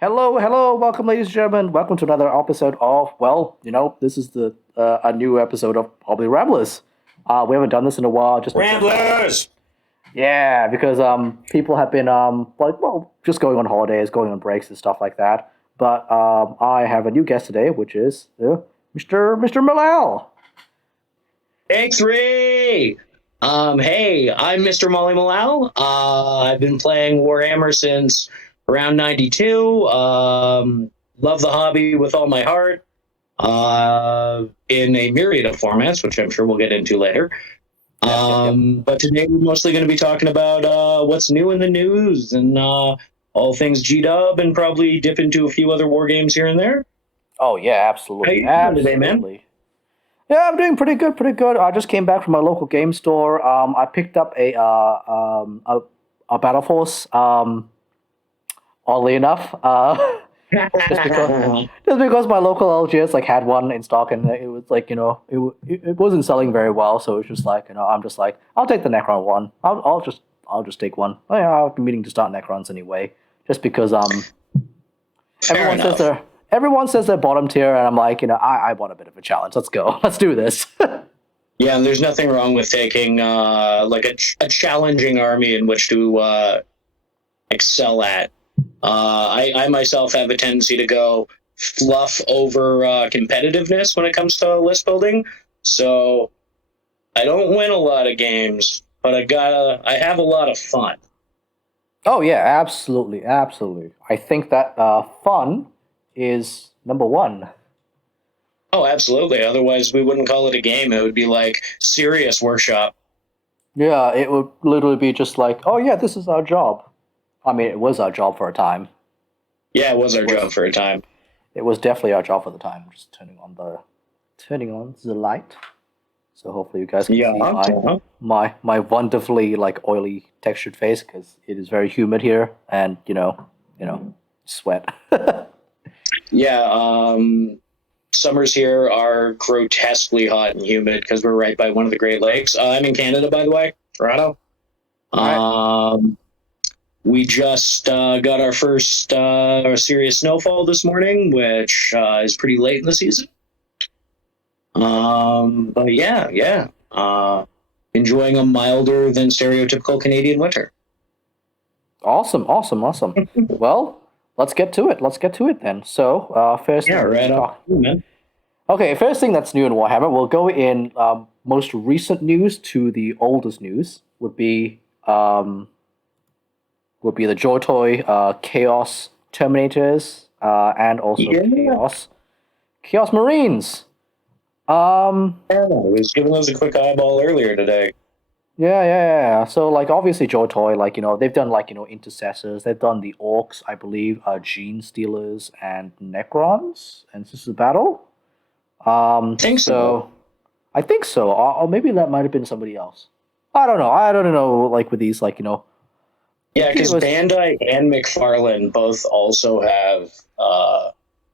Hello, hello, welcome, ladies and gentlemen. Welcome to another episode of, this is the a new episode of Probably Ramblers. We haven't done this in a while, just because, Ramblers! because people have been just going on holidays, going on breaks and stuff like that. But I have a new guest today, which is Mr. Malal. X-Ray! Hey, I'm Mr. Molly Malal. I've been playing Warhammer since around 92. Love the hobby with all my heart. In a myriad of formats, which I'm sure we'll get into later. Yep. But today we're mostly going to be talking about what's new in the news and all things G-Dub and probably dip into a few other war games here and there. Oh yeah, How absolutely, you doing today, man? absolutely. Yeah, I'm doing pretty good, pretty good. I just came back from my local game store. I picked up a Battle Force. Oddly enough, just because my local LGS had one in stock, and it was it wasn't selling very well, so it's just I'm just like, I'll take the Necron one. I'll just take one. Oh, yeah, I've been meaning to start Necrons anyway, just because Fair everyone says enough. they're bottom tier, and I'm like, I want a bit of a challenge. Let's go. Let's do this. Yeah, and there's nothing wrong with taking a challenging army in which to excel at. I myself have a tendency to go fluff over competitiveness when it comes to list building. So I don't win a lot of games, but I have a lot of fun. Oh yeah, absolutely, absolutely. I think that fun is number one. Oh, absolutely. Otherwise, we wouldn't call it a game. It would be like serious workshop. Yeah, it would literally be just like, oh yeah, this is our job. I mean, it was our job for a time. Yeah, it was It our job was for a time. it was definitely our job for the time. Just turning on the light. So hopefully you guys can Yeah. see my wonderfully oily textured face, because it is very humid here, and sweat. Yeah. Summers here are grotesquely hot and humid because we're right by one of the Great Lakes. I'm in Canada, by the way, Toronto. All right. We just got our first serious snowfall this morning, which is pretty late in the season. But yeah. Enjoying a milder than stereotypical Canadian winter. Awesome, awesome, awesome. Well, let's get to it. Let's get to it then. So, first Yeah, thing right on, man. Okay, first thing that's new in Warhammer, we'll go in most recent news to the oldest news. Would be the Joy Toy Chaos Terminators and also Yeah. Chaos Marines. Um, I was giving those a quick eyeball earlier today. yeah. So obviously Joy Toy, they've done Intercessors, they've done the Orcs, I believe, Gene Stealers and Necrons, and this is a battle. Think so. I think so, or maybe that might have been somebody else. I don't know. I don't know. With these, Yeah, it because was Bandai and McFarlane both also have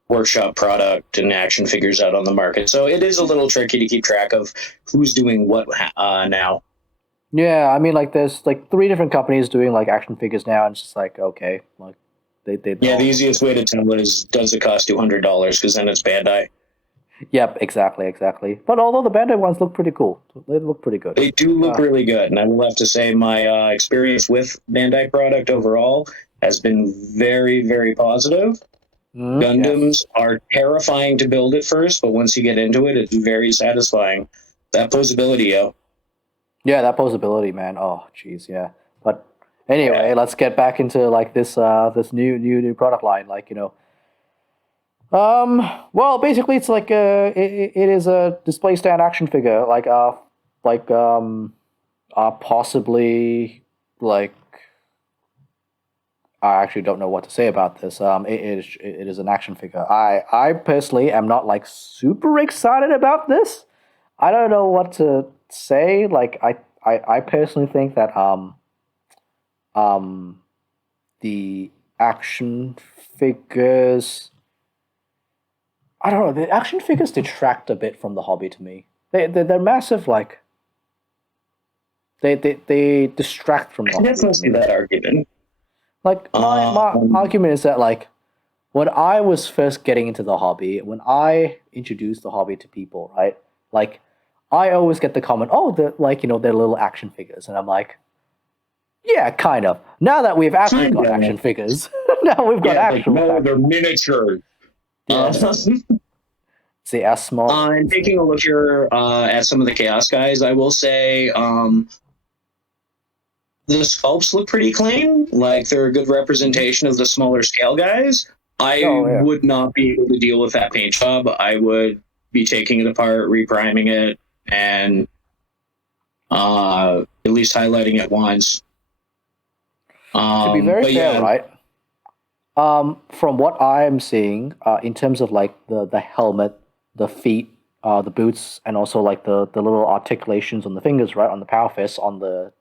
workshop product and action figures out on the market. So it is a little tricky to keep track of who's doing what now. Yeah, I mean, there's three different companies doing action figures now, and it's just okay, they Yeah, all the look easiest way to tell is does it cost $200? Because then it's Bandai. Yep, exactly. But although the Bandai ones look pretty cool, they look pretty good. They do look really good, and I will have to say my experience with Bandai product overall has been very, very positive. Gundams Yes. are terrifying to build at first, but once you get into it, it's very satisfying. That posability, yo. Yeah, that posability, man. Oh, jeez, yeah. But anyway, Yeah. let's get back into this new product line. Well, basically, it's it is a display stand action figure, possibly I actually don't know what to say about this. It is an action figure. I personally am not super excited about this. I don't know what to say. I personally think that um the action figures, I don't know, the action figures detract a bit from the hobby to me. They're massive, they distract from the I can hobby definitely to see me. that argument. My Um, argument is that when I was first getting into the hobby, when I introduced the hobby to people, right? Like, I always get the comment, "Oh, they're little action figures," and I'm like, "Yeah, kind of." Now that we've actually got action figures, now we've got actual. No, they're miniature. Yes. See, as small. And taking a look here at some of the Chaos guys, I will say the sculpts look pretty clean. Like they're a good representation of the smaller scale guys. I would not be able to deal with that paint job. I would be taking it apart, repriming it, and at least highlighting it once. To be very fair, right? From what I'm seeing, in terms of like the helmet, the feet, the boots, and also like the little articulations on the fingers, right, on the power fists, on the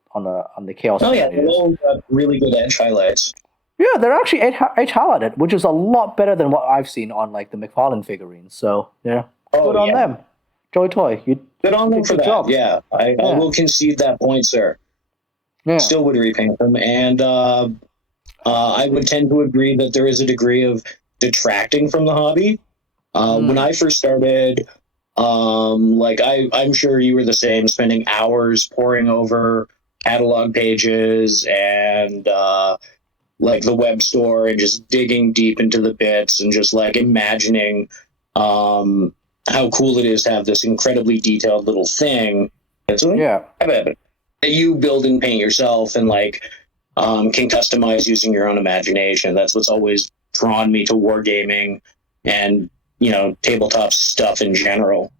chaos. Oh yeah, they're all really good edge highlights. Yeah, they're actually edge highlighted, which is a lot better than what I've seen on like the McFarlane figurines. So yeah, good on them. Joy Toy, you good on them for that. Job. Yeah, I will concede that point, sir. Yeah. Still would repaint them, and I would tend to agree that there is a degree of detracting from the hobby. When I first started, like I'm sure you were the same, spending hours poring over catalog pages and like the web store and just digging deep into the bits and just like imagining how cool it is to have this incredibly detailed little thing. That you build and paint yourself and like can customize using your own imagination. That's what's always drawn me to wargaming and tabletop stuff in general.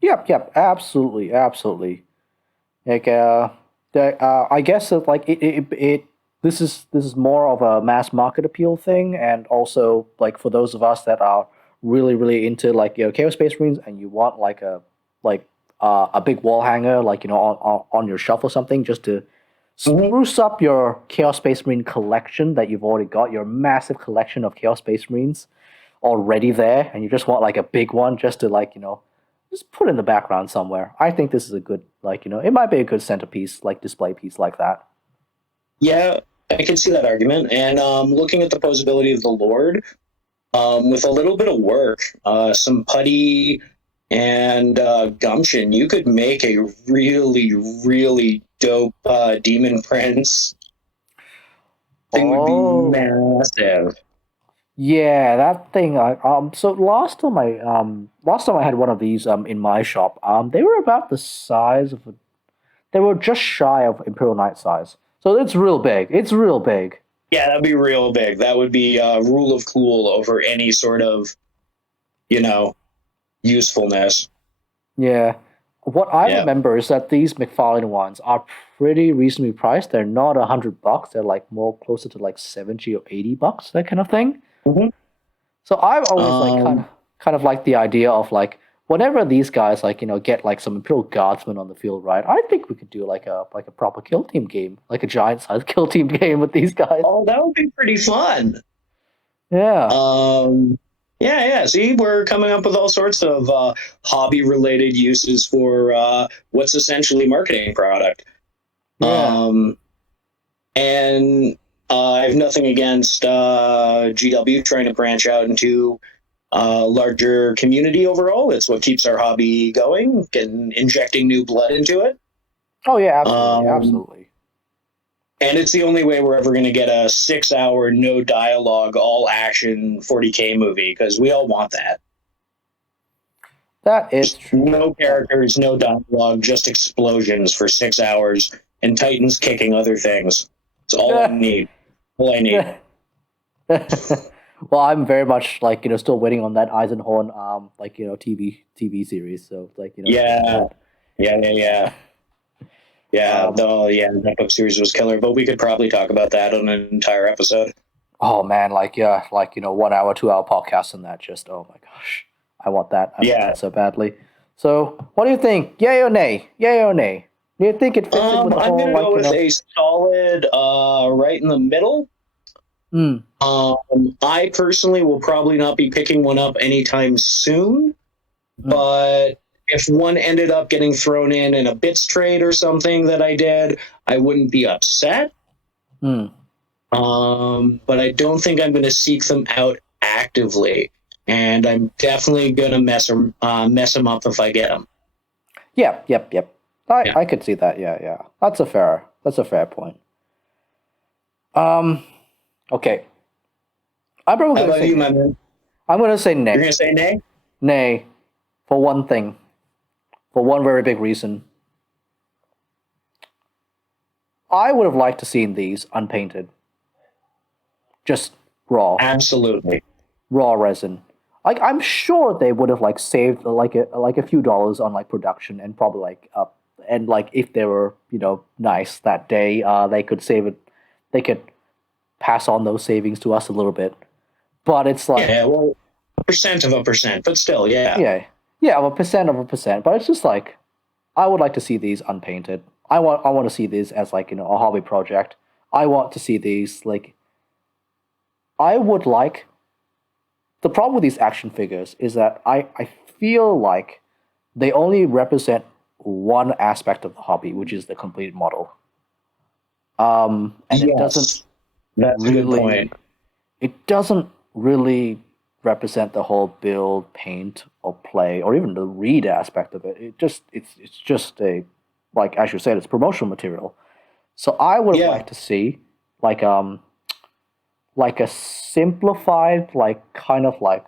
Yep, absolutely. Like I guess that like this is more of a mass market appeal thing, and also like for those of us that are really into like Chaos Space Marines, and you want like a big wall hanger like on your shelf or something, just to spruce up your Chaos Space Marine collection that you've already got, your massive collection of Chaos Space Marines already there, and you just want like a big one just to like just put in the background somewhere. I think this is a good it might be a good centerpiece, like display piece like that. Yeah, I can see that argument. And looking at the posability of the Lord, with a little bit of work, some putty and gumption, you could make a really dope Demon Prince. Thing would be massive. Yeah, that thing. So last time I had one of these in my shop. They were about the size of they were just shy of Imperial Knight size. So it's real big. Yeah, that'd be real big. That would be rule of cool over any sort of, usefulness. Yeah. What I remember is that these McFarlane ones are pretty reasonably priced. They're not $100. They're like more closer to like $70 or $80, that kind of thing. Mm-hmm. So I've always like kind of like the idea of like whenever these guys like get like some Imperial Guardsmen on the field, right? I think we could do like a proper kill team game, like a giant size kill team game with these guys. Oh, that would be pretty fun. Yeah. Yeah. See, we're coming up with all sorts of hobby-related uses for what's essentially marketing product. Yeah. And I have nothing against GW trying to branch out into larger community overall. It's what keeps our hobby going and injecting new blood into it. Oh yeah, absolutely. And it's the only way we're ever going to get a 6-hour, no dialogue, all action 40K movie, because we all want that. That is true. No characters, no dialogue, just explosions for 6 hours and Titans kicking other things. It's all I need. All I need. Well, I'm very much like still waiting on that Eisenhorn TV series. So like Yeah. That book series was killer, but we could probably talk about that on an entire episode. Oh man, 1 hour, 2 hour podcast on that. Just oh my gosh, I want that. I want that so badly. So, what do you think? Yay or nay? Yay or nay? Do you think it fits in with the whole? I'm gonna go with a solid, right in the middle. I personally will probably not be picking one up anytime soon, but if one ended up getting thrown in a bits trade or something that I did, I wouldn't be upset. But I don't think I'm going to seek them out actively, and I'm definitely gonna mess them up if I get them. Yep. Yeah. I could see that. Yeah. That's a fair point. Um. Okay. I'm probably How gonna about say you, nay. my man? I'm gonna say You're nay. gonna say nay? Nay, for one thing, for one very big reason. I would have liked to seen these unpainted, just Absolutely. raw resin. Like I'm sure they would have like saved like a few dollars on like production and probably like and like if they were nice that day, they could save it. They could pass on those savings to us a little bit. But it's like Yeah, well, percent of a percent, but still, yeah. yeah, of a percent. But it's just like I would like to see these unpainted. I want to see these as like a hobby project. I want to see these like I would like the problem with these action figures is that I feel like they only represent one aspect of the hobby, which is the completed model. And Yes, that's a good point. it doesn't really represent the whole build, paint, or play, or even the read aspect of it. It's just a like as you said, it's promotional material. So I would have Yeah, liked to see like like a simplified like kind of like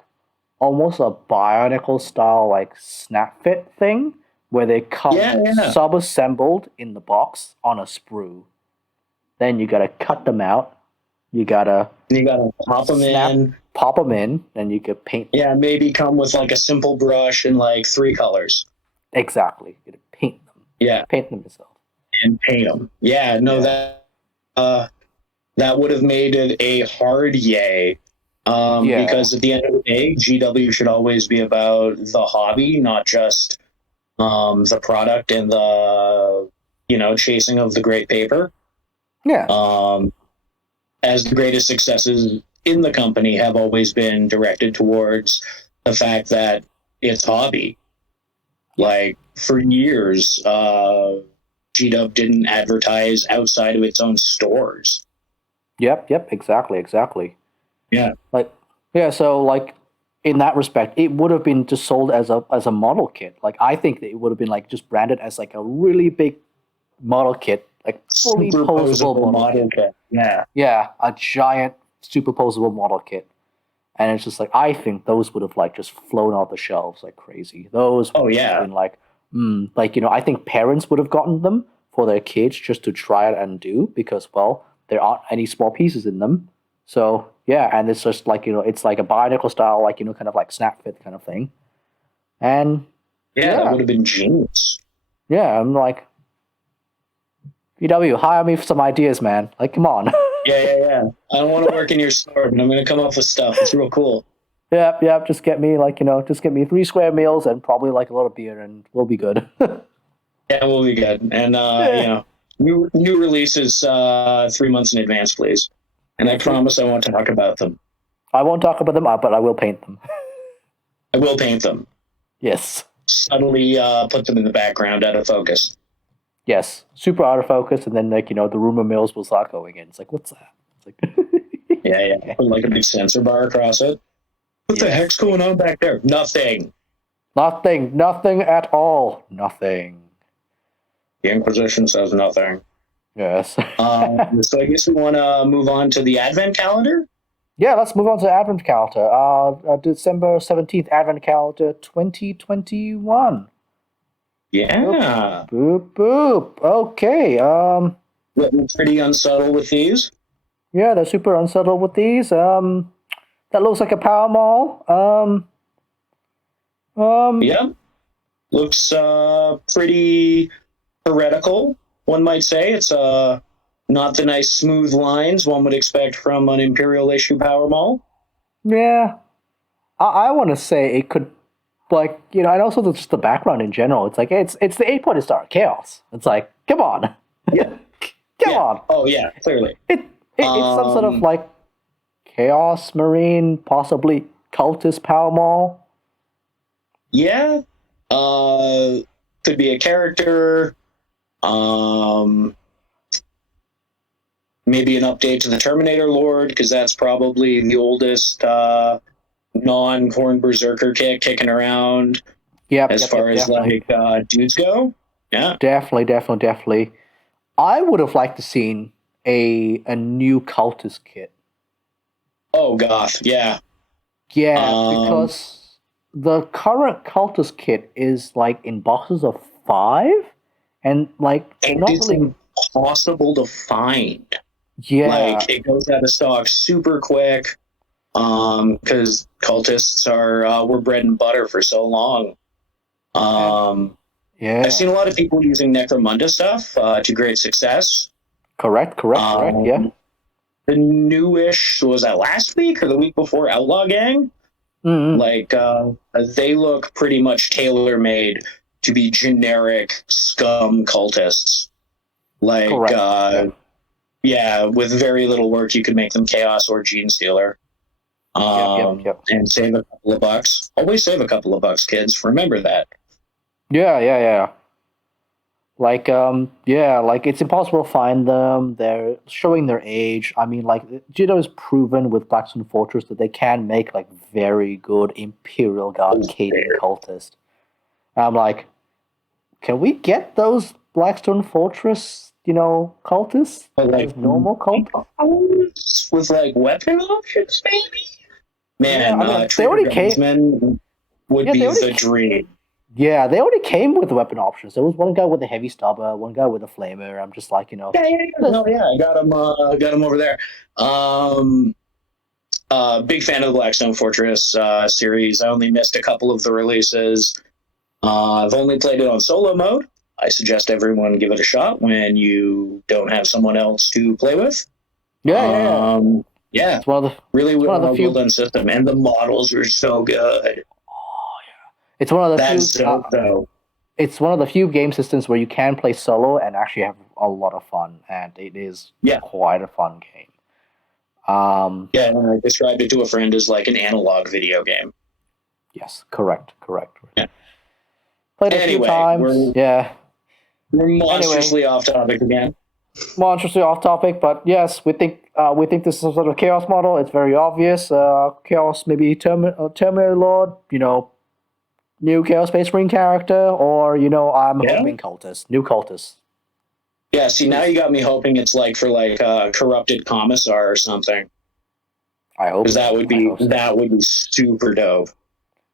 almost a bionicle style like snap fit thing where they come yeah. sub-assembled in the box on a sprue. Then you gotta cut them out. You gotta You gotta pop them snap, in. pop them in, then you could paint them. Yeah, maybe come with like a simple brush and like 3 colors. Exactly. You gotta Yeah, paint them yourself. and paint them. Yeah, no, Yeah. uh, that would have made it a hard yay. Yeah. Because at the end of the day, GW should always be about the hobby, not just the product and the chasing of the great paper. Yeah. Um, as the greatest successes in the company have always been directed towards the fact that it's hobby. Yeah. Like for years, GW didn't advertise outside of its own stores. Yep, exactly. Yeah. Like yeah, so like in that respect, it would have been just sold as a model kit. Like I think that it would have been like just branded as like a really big model kit, like fully posable Superposable model model kit. kit. Yeah. Yeah, a giant superposable model kit. And it's just like I think those would have like just flown off the shelves like crazy. Those Oh would have yeah. been like, like I think parents would have gotten them for their kids just to try it and do because well, there aren't any small pieces in them. So yeah, and it's just like it's like a bionicle style, like kind of like snap fit kind of thing. And Yeah, that yeah, would have been genius. yeah, I'm like, VW, hire me for some ideas, man. Like, come on. Yeah. I don't want to work in your store, but I'm going to come up with stuff. It's real cool. Yep. Just get me like just get me 3 square meals and probably like a lot of beer, and we'll be good. Yeah, we'll be good. And Yeah. new releases 3 months in advance, please. And I promise I won't talk about them. I won't talk about them, but I will paint them. I will paint them. Yes. Subtly put them in the background out of focus. Yes. Super out of focus, and then like the rumor mills will start going in. It's like, what's that? It's like Yeah. Put like a big sensor bar across it. What the heck's going on back there? Nothing. Nothing at all. Nothing. The Inquisition says nothing. Yes. So I guess we want to move on to the Advent calendar. Yeah, let's move on to Advent calendar. December 17th, Advent calendar 2021. Yeah. Boop. Okay. We're pretty unsubtle with these. Yeah, they're super unsettled with these. That looks like a power mall. Yeah. Looks pretty heretical, one might say. It's not the nice smooth lines one would expect from an Imperial issue power mall. Yeah. I want to say it could, like, and also just the background in general. It's like, it's the 8-pointed star, Chaos. It's like, come on. Yeah. Come on. Oh, yeah, clearly. It's some sort of, like, Chaos Marine, possibly cultist power mall. Yeah. Could be a character. maybe an update to the Terminator Lord, because that's probably the oldest non-Corn Berserker kit kicking around Yep, as yep, far yep, as definitely. like dudes go. Yeah. Definitely, definitely, definitely. I would have liked to seen a new cultist kit. Oh, goth. Yeah. Yeah, Um, because the current cultist kit is like in boxes of 5, and like they're and not it's really. impossible to find. Yeah, Like it goes out of stock super quick. Because cultists are were bread and butter for so long. and Um, I've yeah, seen a lot of people using Necromunda stuff to great success. correct, correct, correct. Yeah. Um, the newish was that last week or the week before Outlaw Gang. Mm-hmm. Like they look pretty much tailor made to be generic scum cultists. Like Correct. Yeah. yeah, with very little work, you could make them chaos or gene stealer. Yep. Yep. Yep. And save a couple of bucks. Always save a couple of bucks, kids. Remember that. Yeah. Yeah. Yeah. Like yeah, like it's impossible to find them. They're showing their age. I mean, like Judo is proven with Blackstone Fortress that they can make like very good Imperial Guard Cadian cultists. And I'm like, can we get those Blackstone Fortress, cultists But like as normal cult? with like weapon options, maybe. Yeah, Man, I mean they Traitor already came. Guardsmen would Yeah, they be already. the dream. Yeah, they already came with the weapon options. There was one guy with a heavy stubber, one guy with a flamer. I'm just like, Yeah, yeah, yeah. this. No, yeah, I got him. Got him over there. Um, Big fan of the Blackstone Fortress series. I only missed a couple of the releases. I've only played it on solo mode. I suggest everyone give it a shot when you don't have someone else to play with. Yeah, yeah, yeah. Yeah, It's one of the. really It's one of the well few. done system, and the models are so good. It's one of the That's few. so dope. It's one of the few game systems where you can play solo and actually have a lot of fun, and it is Yeah, quite a fun game. yeah. And I described it to a friend as like an analog video game. Yes, correct, correct. Yeah. Played it a few Anyway, times. Yeah. we're Anyway, monstrously off topic again. monstrously off topic, but yes, we think this is some sort of chaos model. It's very obvious. Chaos, maybe Terminator Lord. New Chaos Space Marine character, or I'm Yeah. hoping cultist, new cultist. Yeah. See, now you got me hoping it's like for like corrupted commissar or something, I hope because so. I hope so. that would be super dope.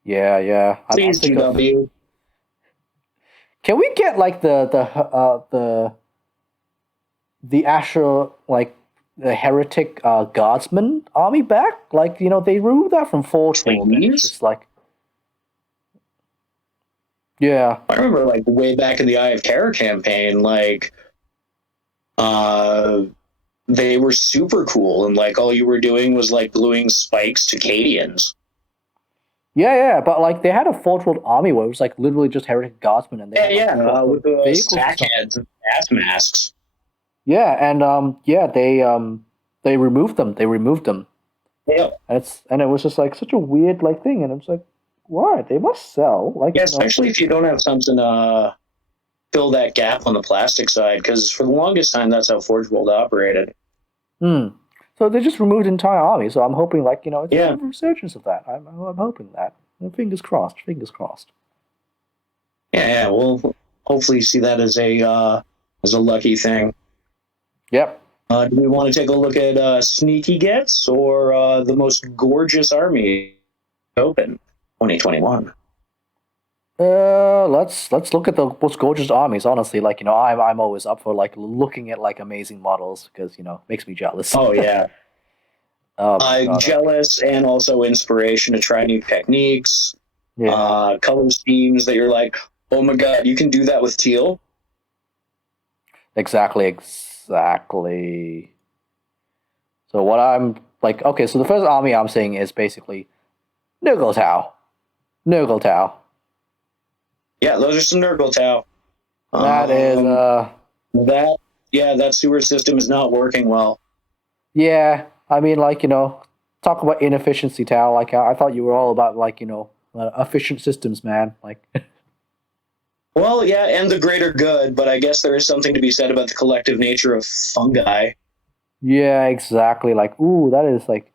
Yeah, yeah. I'm Please, sick of. GW. Can we get like the actual like the heretic guardsman army back? Like they removed that from Forge World, and it's Please. just like yeah, I remember like way back in the Eye of Terror campaign, like uh they were super cool, and like all you were doing was like gluing spikes to Cadians. yeah, yeah. But like they had a Forge World army where it was like literally just heretic guardsmen, and they Yeah, had like yeah, proper with the vehicles and sack stuff. heads and gas masks. Yeah, and yeah, they removed them. They removed them. Yeah, And it was just like such a weird like thing, and it's like, why? They must sell, like yeah, especially if you don't have something fill that gap on the plastic side, because for the longest time that's how Forge World operated. Hmm. So they just removed the entire army. So I'm hoping like it's a Yeah, bit of a resurgence of that. I'm hoping that. Fingers crossed. Fingers crossed. yeah, yeah. We'll hopefully see that as a lucky thing. Yep. Do we want to take a look at sneaky gets or the most gorgeous army open 2021? Let's look at the most gorgeous armies. Honestly, like I'm always up for like looking at like amazing models because makes me jealous. Oh yeah, Oh my god. jealous and also inspiration to try new techniques, Yeah. color schemes that you're like, oh my god, you can do that with teal. Exactly. Exactly. So what I'm like, okay, so the first army I'm seeing is basically Nurgle Tau. Yeah, those are some Nurgle Tau. That is That yeah, that sewer system is not working well. yeah. I mean, like talk about inefficiency, Tau. Like I thought you were all about like efficient systems, man. Like Well, yeah, and the greater good, but I guess there is something to be said about the collective nature of fungi. Yeah, exactly. Like, ooh, that is like.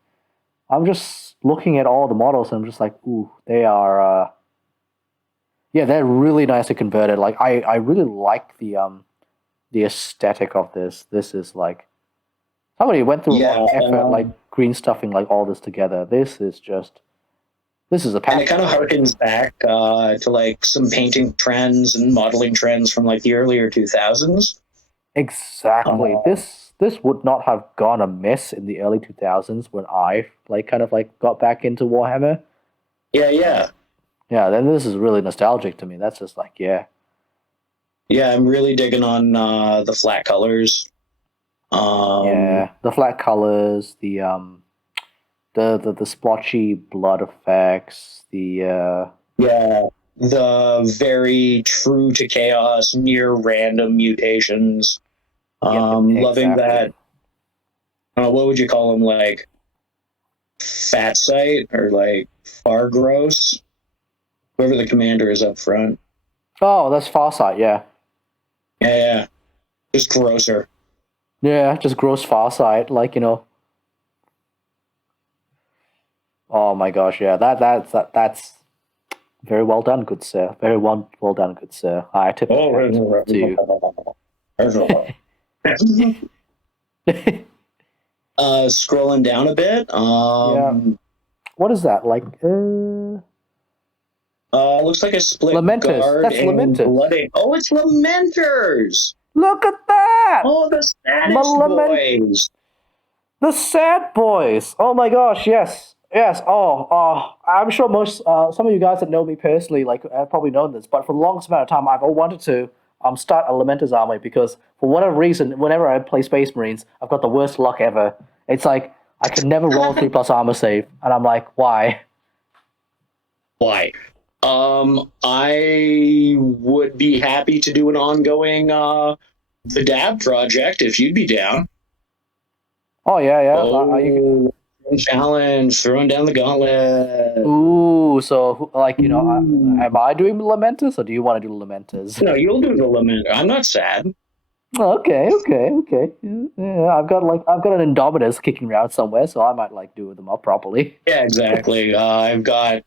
I'm just looking at all the models, and I'm just like, ooh, they are. Yeah, they're really nicely converted. Like, I really like the aesthetic of this. This is like somebody went through a lot Yeah, of effort, like green stuffing, like all this together. This is a and it passion kind of project. harkens back to like some painting trends and modeling trends from like the earlier 2000s. Exactly. Uh, This would not have gone amiss in the early 2000s when I like kind of like got back into Warhammer. yeah, Uh, yeah, yeah, then this is really nostalgic to me. That's just like, yeah. yeah. I'm really digging on the flat colors. Um, Yeah, the flat colors, the splotchy blood effects, the yeah, the very true to chaos, near random mutations. yep, Loving exactly. that. What would you call them? Like fat site or like far gross? Whoever the commander is up front. Oh, that's Farsight, yeah. Yeah, yeah. Just grosser. Yeah, just gross Farsight, like, oh my gosh, yeah. That's very well done, good sir. Very well done, good sir. I tip my Oh, hat to you. scrolling down a bit. Yeah. What is that? Like Looks like a split Lamenters. guard That's and Lamenters. bloody. Oh, it's Lamenters. Look at that! Oh, the My saddest lament boys. the sad boys. Oh my gosh, yes. Yes. I'm sure most some of you guys that know me personally like have probably known this, but for the longest amount of time I've wanted to start a Lamenters army because for whatever reason, whenever I play Space Marines, I've got the worst luck ever. It's like I can never roll a 3+ armor save, and I'm like, why? Why? I would be happy to do an ongoing the Dab project if you'd be down. Oh yeah, yeah. Oh, challenge, throwing down the gauntlet. Ooh, so like Ooh. am I doing Lamenters or do you want to do Lamenters? No, you'll do the lament. I'm not sad. Okay, okay, okay. Yeah, yeah, I've got an Indominus kicking around somewhere, so I might like do them up properly. Yeah, exactly. I've got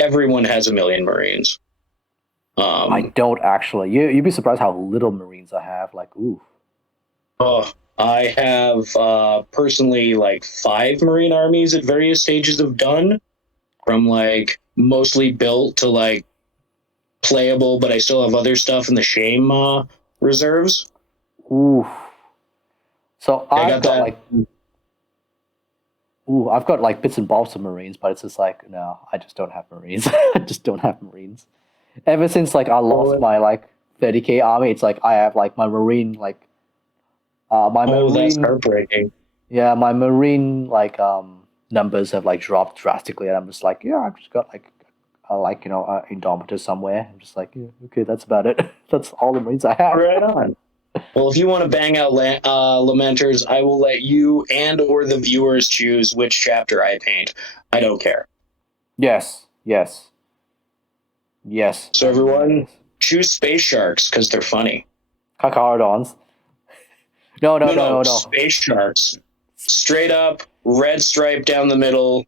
everyone has a million Marines. I Um, don't actually. You'd be surprised how little Marines I have. Like, ooh. oh, I have personally like five Marine armies at various stages of done, from like mostly built to like playable, but I still have other stuff in the shame reserves. Ooh. So I got that. I've got like bits and bobs of Marines, but it's just like, no, I just don't have Marines. I just don't have Marines. Ever since like I lost Oh, my like 30K army, it's like I have like my Marine my oh, that's Marine heartbreaking. yeah, my Marine numbers have like dropped drastically, and I'm just like, yeah, I've just got like Indomitus somewhere. I'm just like, yeah, okay, that's about it. That's all the Marines I have. Right on. Well, if you want to bang out Lamenters, I will let you and or the viewers choose which chapter I paint. I don't care. Yes, yes, yes. So Very very everyone, nice. choose space sharks because they're funny. Kakarodons. No, no, No, no, no, no, no. space sharks. Straight up, red stripe down the middle,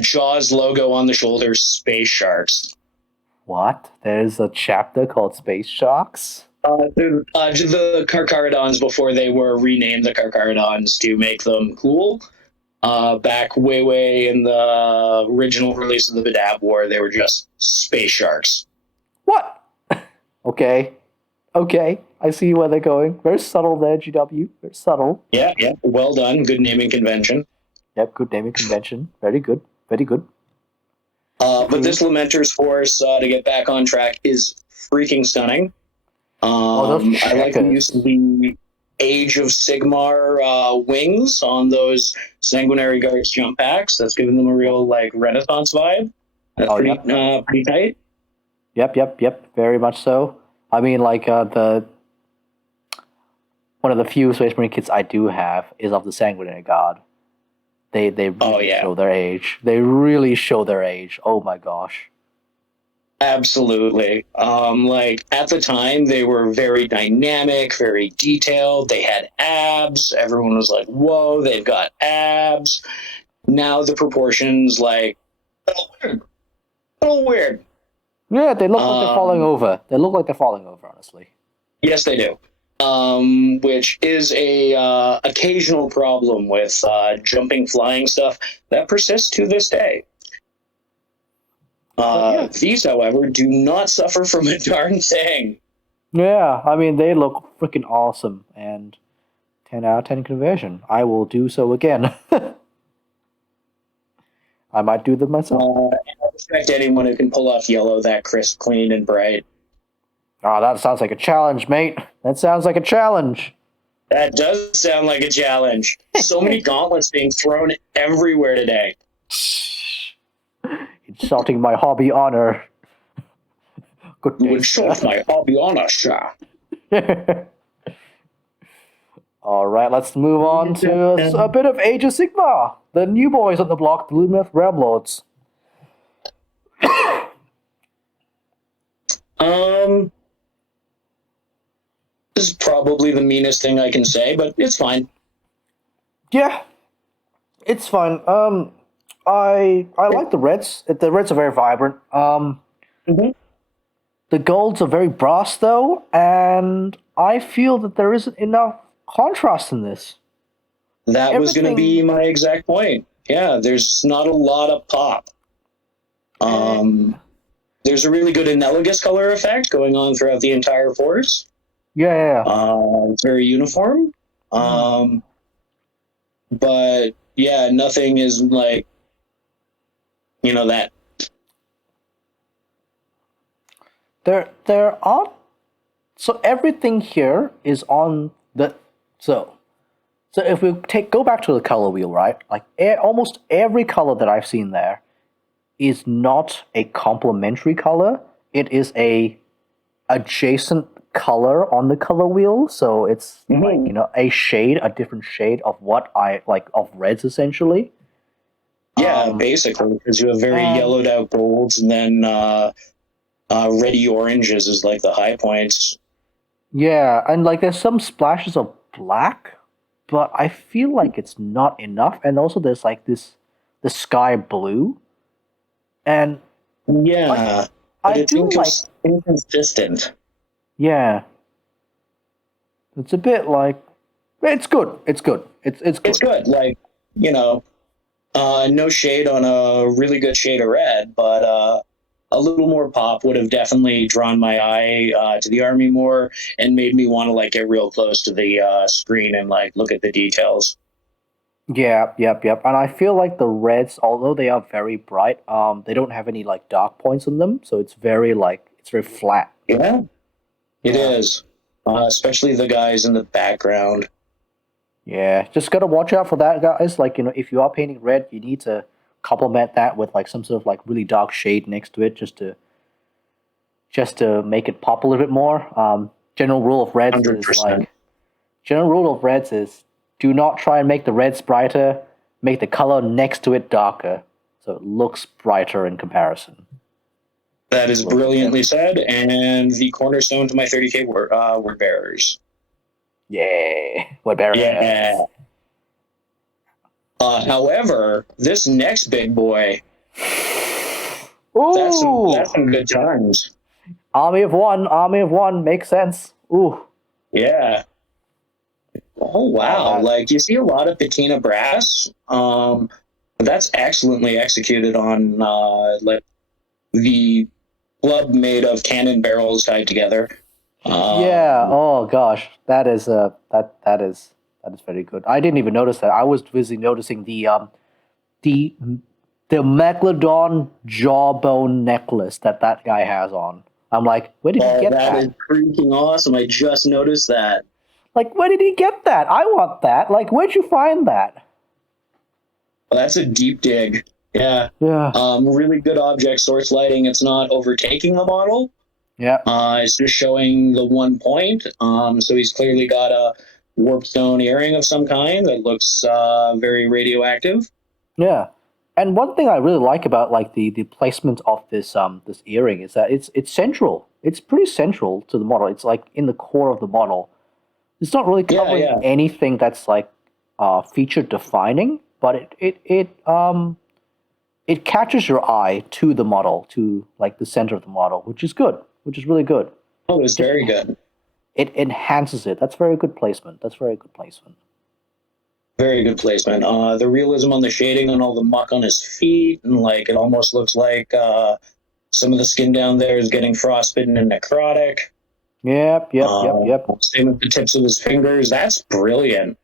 Jaws logo on the shoulder, space sharks. What? There's a chapter called Space Sharks. The Carcharodons before they were renamed the Carcharodons to make them cool. Back way in the original release of the Badab War, they were just space sharks. What? Okay, okay. I see where they're going. Very subtle there, GW. Very subtle. Yeah, yeah. Well done. Good naming convention. Yep, good naming convention. Very good. Very good. But Okay. this Lamenter's Force, to get back on track, is freaking stunning. Oh, those I like the use of checkers. the Age of Sigmar wings on those Sanguinary Guards jump packs. That's giving them a real like Renaissance vibe. That's Oh, yep. pretty tight. Yep. Very much so. I mean, like the one of the few Space Marine kits I do have is of the Sanguinary God. They Oh really yeah, show their age. They really show their age. Oh my gosh. Absolutely. Like at the time, they were very dynamic, very detailed. They had abs. Everyone was like, "Whoa, they've got abs." Now the proportions, like, a little weird. A little weird. Yeah, they look like they're falling Um, over. They look like they're falling over, honestly. yes, they do. Which is a occasional problem with jumping, flying stuff that persists to this day. But yeah. These, however, do not suffer from a darn thing. Yeah, I mean, they look freaking awesome, and 10 out of 10 conversion. I will do so again. I might do them myself. I respect anyone who can pull off yellow that crisp, clean, and bright. Oh, that sounds like a challenge, mate. That sounds like a challenge. That does sound like a challenge. So many gauntlets being thrown everywhere today. Insulting my hobby honor. Good You day, insult sir. my hobby honor, sir. All right, let's move on to a bit of Age of Sigmar. The new boys on the block, the Lumith Realm Lords. This is probably the meanest thing I can say, but it's fine. Yeah, it's fine. I like the reds. The reds are very vibrant. Mhm. The golds are very brass though, and I feel that there isn't enough contrast in this. That was going to be Everything. my exact point. Yeah, there's not a lot of pop. There's a really good analogous color effect going on throughout the entire force. Yeah. It's very uniform. But yeah, nothing is like, that. There aren't. So everything here is on the so. So if we go back to the color wheel, right? Like almost every color that I've seen there is not a complementary color. It is a adjacent color on the color wheel. So it's like a different shade of what I like of reds essentially. Yeah, basically, because you have very And yellowed out golds, and then reddy oranges is like the high points. yeah, and like there's some splashes of black, but I feel like it's not enough. And also there's like the sky blue, and Yeah, like but I it's do like inconsistent. yeah, it's a bit like it's good. It's good. It's It's good. good. Like, no shade on a really good shade of red, but a little more pop would have definitely drawn my eye to the army more and made me want to like get real close to the screen and like look at the details. Yeah, yep. And I feel like the reds, although they are very bright, they don't have any like dark points in them, so it's very flat. Yeah, it Yeah. is. Especially the guys in the background. Yeah, just gotta watch out for that, guys. Like, if you are painting red, you need to complement that with like some sort of like really dark shade next to it, just to make it pop a little bit more. General rule of reds is 100%. do not try and make the reds brighter. Make the color next to it darker, so it looks brighter in comparison. That is brilliantly said, and the cornerstone to my 30K word bearers. Yeah, what better? Yeah. However, this next big boy, that's some good times. Army of one makes sense. Ooh. Yeah. Oh wow! That, Like you see a lot of patina brass. That's excellently executed on like the club made of cannon barrels tied together. yeah. Oh gosh, that is very good. I didn't even notice that. I was busy noticing the the Megalodon jawbone necklace that guy has on. I'm like, where did he get that? That is freaking awesome! I just noticed that. Like, where did he get that? I want that. Like, where'd you find that? Well, that's a deep dig. Yeah. Yeah. Really good object source lighting. It's not overtaking the model. Yeah. It's just showing the one point. So he's clearly got a warp stone earring of some kind that looks very radioactive. Yeah. And one thing I really like about like the placement of this earring is that it's central. It's pretty central to the model. It's like in the core of the model. It's not really Yeah, covering yeah. anything that's like feature defining, but it catches your eye to the model, to like the center of the model, which is good, which is really good. Oh, it was Just very good. it enhances it. That's very good placement. That's very good placement. Very good placement. The realism on the shading on all the muck on his feet, and like it almost looks like some of the skin down there is getting frostbitten and necrotic. Yep, yep, yep, yep. Same with the tips of his fingers. That's brilliant.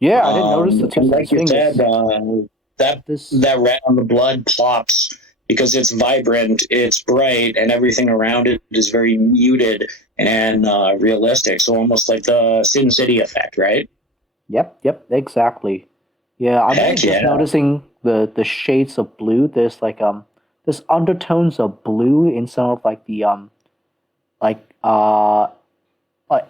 Yeah, I didn't notice the tips And of like his you fingers. said, that This, that red on the blood pops because it's vibrant, it's bright, and everything around it is very muted and realistic. So almost like the Sin City effect, right? yep, yep, exactly. Yeah, I'm only Heck just yeah. noticing the shades of blue. There's undertones of blue in some of like the like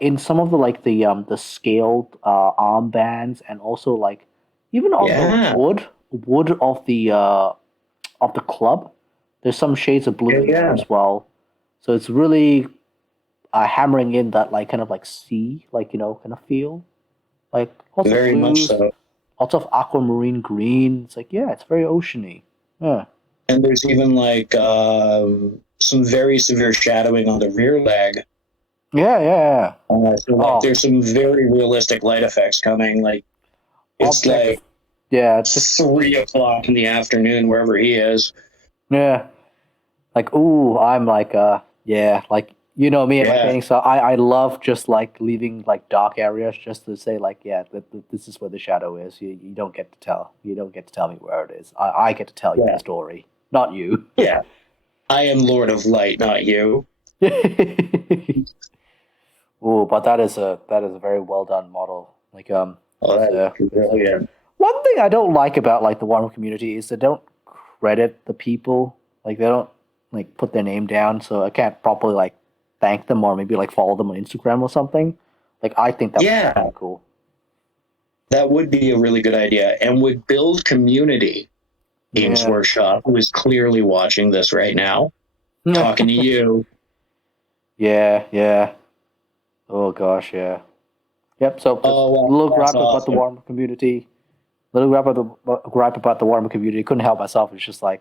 in some of the like the scaled armbands, and also like even on the Yeah. wood of the club, there's some shades of blue Yeah. in there Yeah. as well. So it's really hammering in that like kind of like sea, like kind of feel, like lots of Very much blues, so. lots of aquamarine green. It's like, yeah, it's very oceany. Yeah. And there's even like some very severe shadowing on the rear leg. Yeah, yeah, yeah. So like Oh, there's some very realistic light effects coming. Like it's object. like Yeah, just 3 o'clock in the afternoon wherever he is. yeah. Like, ooh, I'm like, yeah, like me and my Yeah. painting style. I love just like leaving like dark areas just to say like, yeah, this is where the shadow is. You don't get to tell. You don't get to tell me where it is. I get to tell you the Yeah. story, not you. Yeah. I am Lord of Light, not you. Ooh, but that is a very well done model. Like Oh, that is there's brilliant. one thing I don't like about like the Warhammer community is they don't credit the people. Like they don't like put their name down, so I can't properly like thank them or maybe like follow them on Instagram or something. Like I think that would be Yeah, pretty cool. that would be a really good idea and would build community. Games Yeah. Workshop, who is clearly watching this right now, talking to you. Yeah, yeah. Oh gosh, yeah. Yep. So just Oh, a little that's gripe about the awesome. Warhammer community. Little gripe about the Warhammer community. Couldn't help myself. It's just like,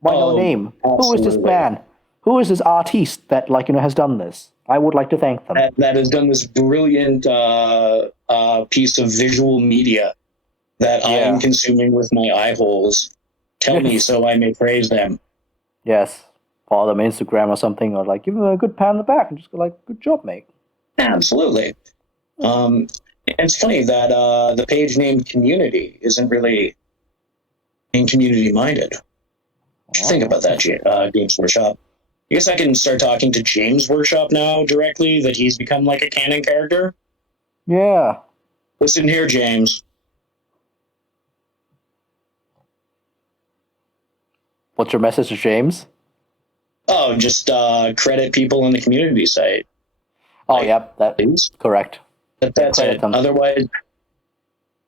why no Oh, name? Who is this absolutely. man? Who is this artiste that like has done this? I would like to thank them. That has done this brilliant piece of visual media that I am Yeah. consuming with my eye holes. Tell me so I may praise them. Yes. Follow them on Instagram or something, or like give them a good pat on the back and just go like, "Good job, mate." Absolutely. It's funny that the page named Community isn't really being community minded. Think Oh. about that, Games Workshop. I guess I can start talking to James Workshop now directly, that he's become like a canon character. Yeah. Listen here, James. What's your message to James? Oh, just credit people on the community site. Oh, Like, yep. That's please. correct. That's Credit it. them. Otherwise,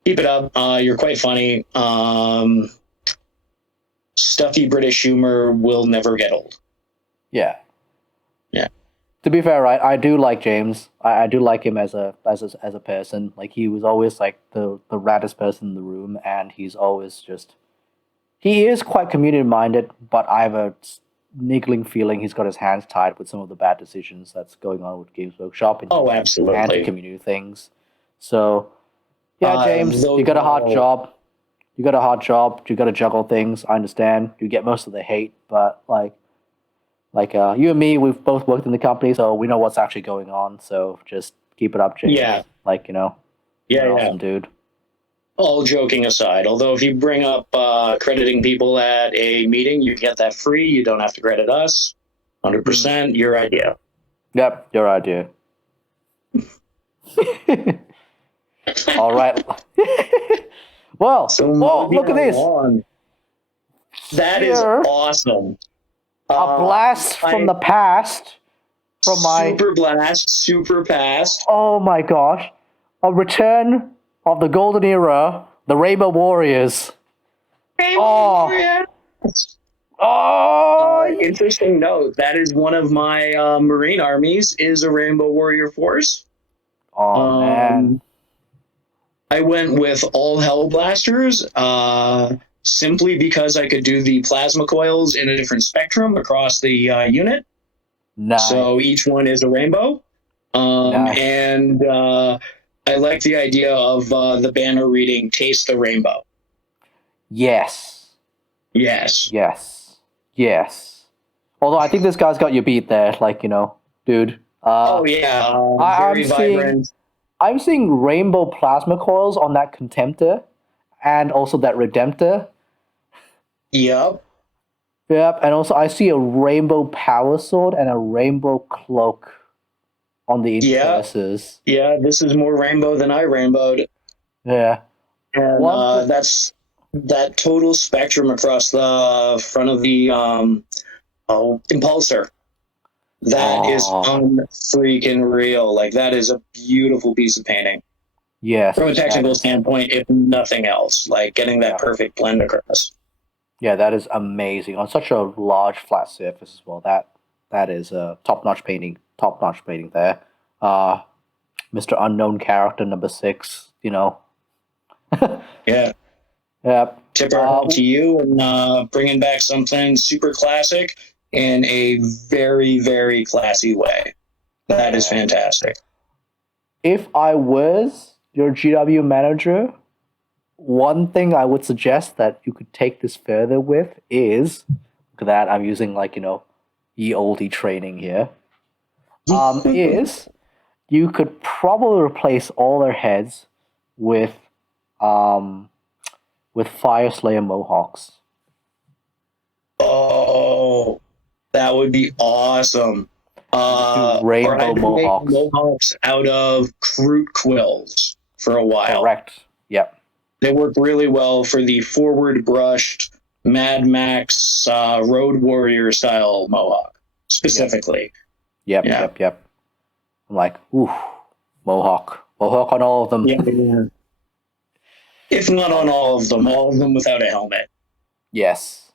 keep it up. You're quite funny. Stuffy British humor will never get old. Yeah. Yeah. To be fair, right, I do like James. I do like him as a person. Like he was always like the raddest person in the room, and he's always just he is quite community minded. But I have a niggling feeling he's got his hands tied with some of the bad decisions that's going on with Games Workshop in Oh, terms of absolutely. anti-community things. So yeah, James, you Those got a hard all, job. You got a hard job. You got to juggle things. I understand. You get most of the hate, but like you and me, we've both worked in the company, so we know what's actually going on. So just keep it up, James. yeah, Like you're yeah, an yeah. awesome dude. All joking aside, although if you bring up crediting people at a meeting, you get that free. You don't have to credit us. 100% your idea. Yep, your idea. All right. So Well, moving look at this. along. That is Here, awesome. a blast from the past. From my Super blast, super fast. oh my gosh, a return of the golden era, the Rainbow Warriors. Rainbow Oh. Warrior. Oh, Interesting note. That is one of my Marine armies. Is a Rainbow Warrior force. oh man. Um, I went with all Hell Blasters, simply because I could do the plasma coils in a different spectrum across the unit. Nice. So each one is a rainbow. Nice. And I like the idea of the banner reading "Taste the Rainbow." Yes. Yes. Yes. Yes. Although I think this guy's got you beat there, like, dude. Oh yeah, I'm very seeing vibrant. I'm seeing rainbow plasma coils on that contemptor and also that redemptor. Yep. Yep, and also I see a rainbow power sword and a rainbow cloak on the Yeah. interfaces. Yeah. This is more rainbow than I rainbowed, Yeah. and One th- that's that total spectrum across the front of the impulsor. That is oh unfreaking real. Like that is a beautiful piece of painting from a yes, that technical is. standpoint, if nothing else. Like getting that Yeah. perfect blend across. Yeah, that is amazing on such a large flat surface as well. That is a top-notch painting. Top-notch painting there. Uh, Mr. Unknown Character number 6. Yeah. Yep. Tip our hat to you and bringing back something super classic in a very, very classy way. That is fantastic. If I was your GW manager, one thing I would suggest that you could take this further with is that I'm using ye olde training here. Is you could probably replace all their heads with um Fire Slayer Mohawks. Oh, that would be awesome. Or Rainbow I've been making Mohawks. mohawks out of Kroot quills for a while. Correct. Yep. They work really well for the forward brushed Mad Max Road Warrior style mohawk specifically. Yep. Yeah. Yep. I'm like, ooh, Mohawk on all of them. Yeah. If not on all of them without a helmet. Yes.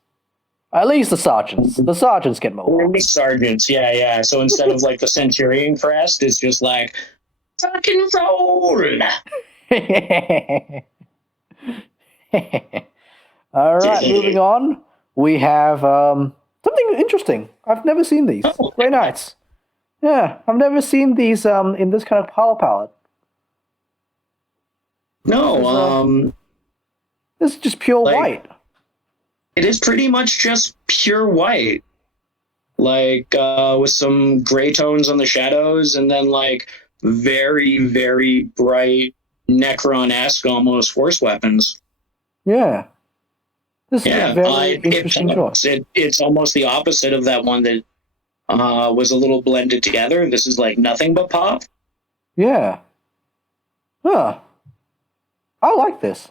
At least the sergeants. The sergeants get Mohawks. Sergeants, yeah. So instead of like the Centurion crest, it's just like rock and roll. All right, moving on. We have something interesting. I've never seen these. Oh. Grey Knights. Yeah, I've never seen these in this kind of color palette. No, This is just pure white. it is pretty much just pure white. Like with some gray tones on the shadows and then like very, very bright Necron-esque almost force weapons. Yeah. This is a very it interesting choice. It's almost the opposite of that one that was a little blended together. This is like nothing but pop. Yeah. Huh. I like this.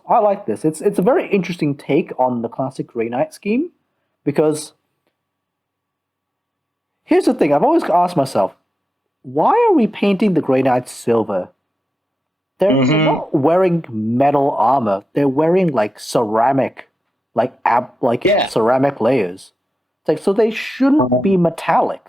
It's a very interesting take on the classic Grey Knight scheme, because here's the thing. I've always asked myself, why are we painting the Grey Knights silver? They're not wearing metal armor. They're wearing like ceramic, ceramic layers. It's like, so they shouldn't be metallic.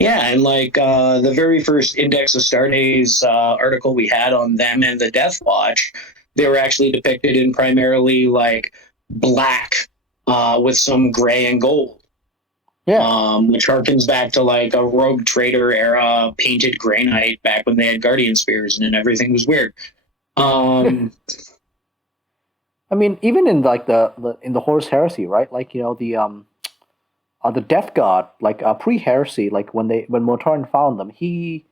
Yeah, and like the very first Index of Stardays article we had on them and the Death Watch, they were actually depicted in primarily like black with some gray and gold. Yeah. Which harkens back to like a Rogue Trader era painted Grey Knight back when they had Guardian Spears and everything was weird. I mean, even in like the Horus Heresy, right? Like the Death Guard, like pre-heresy, like when Mortarn found them, he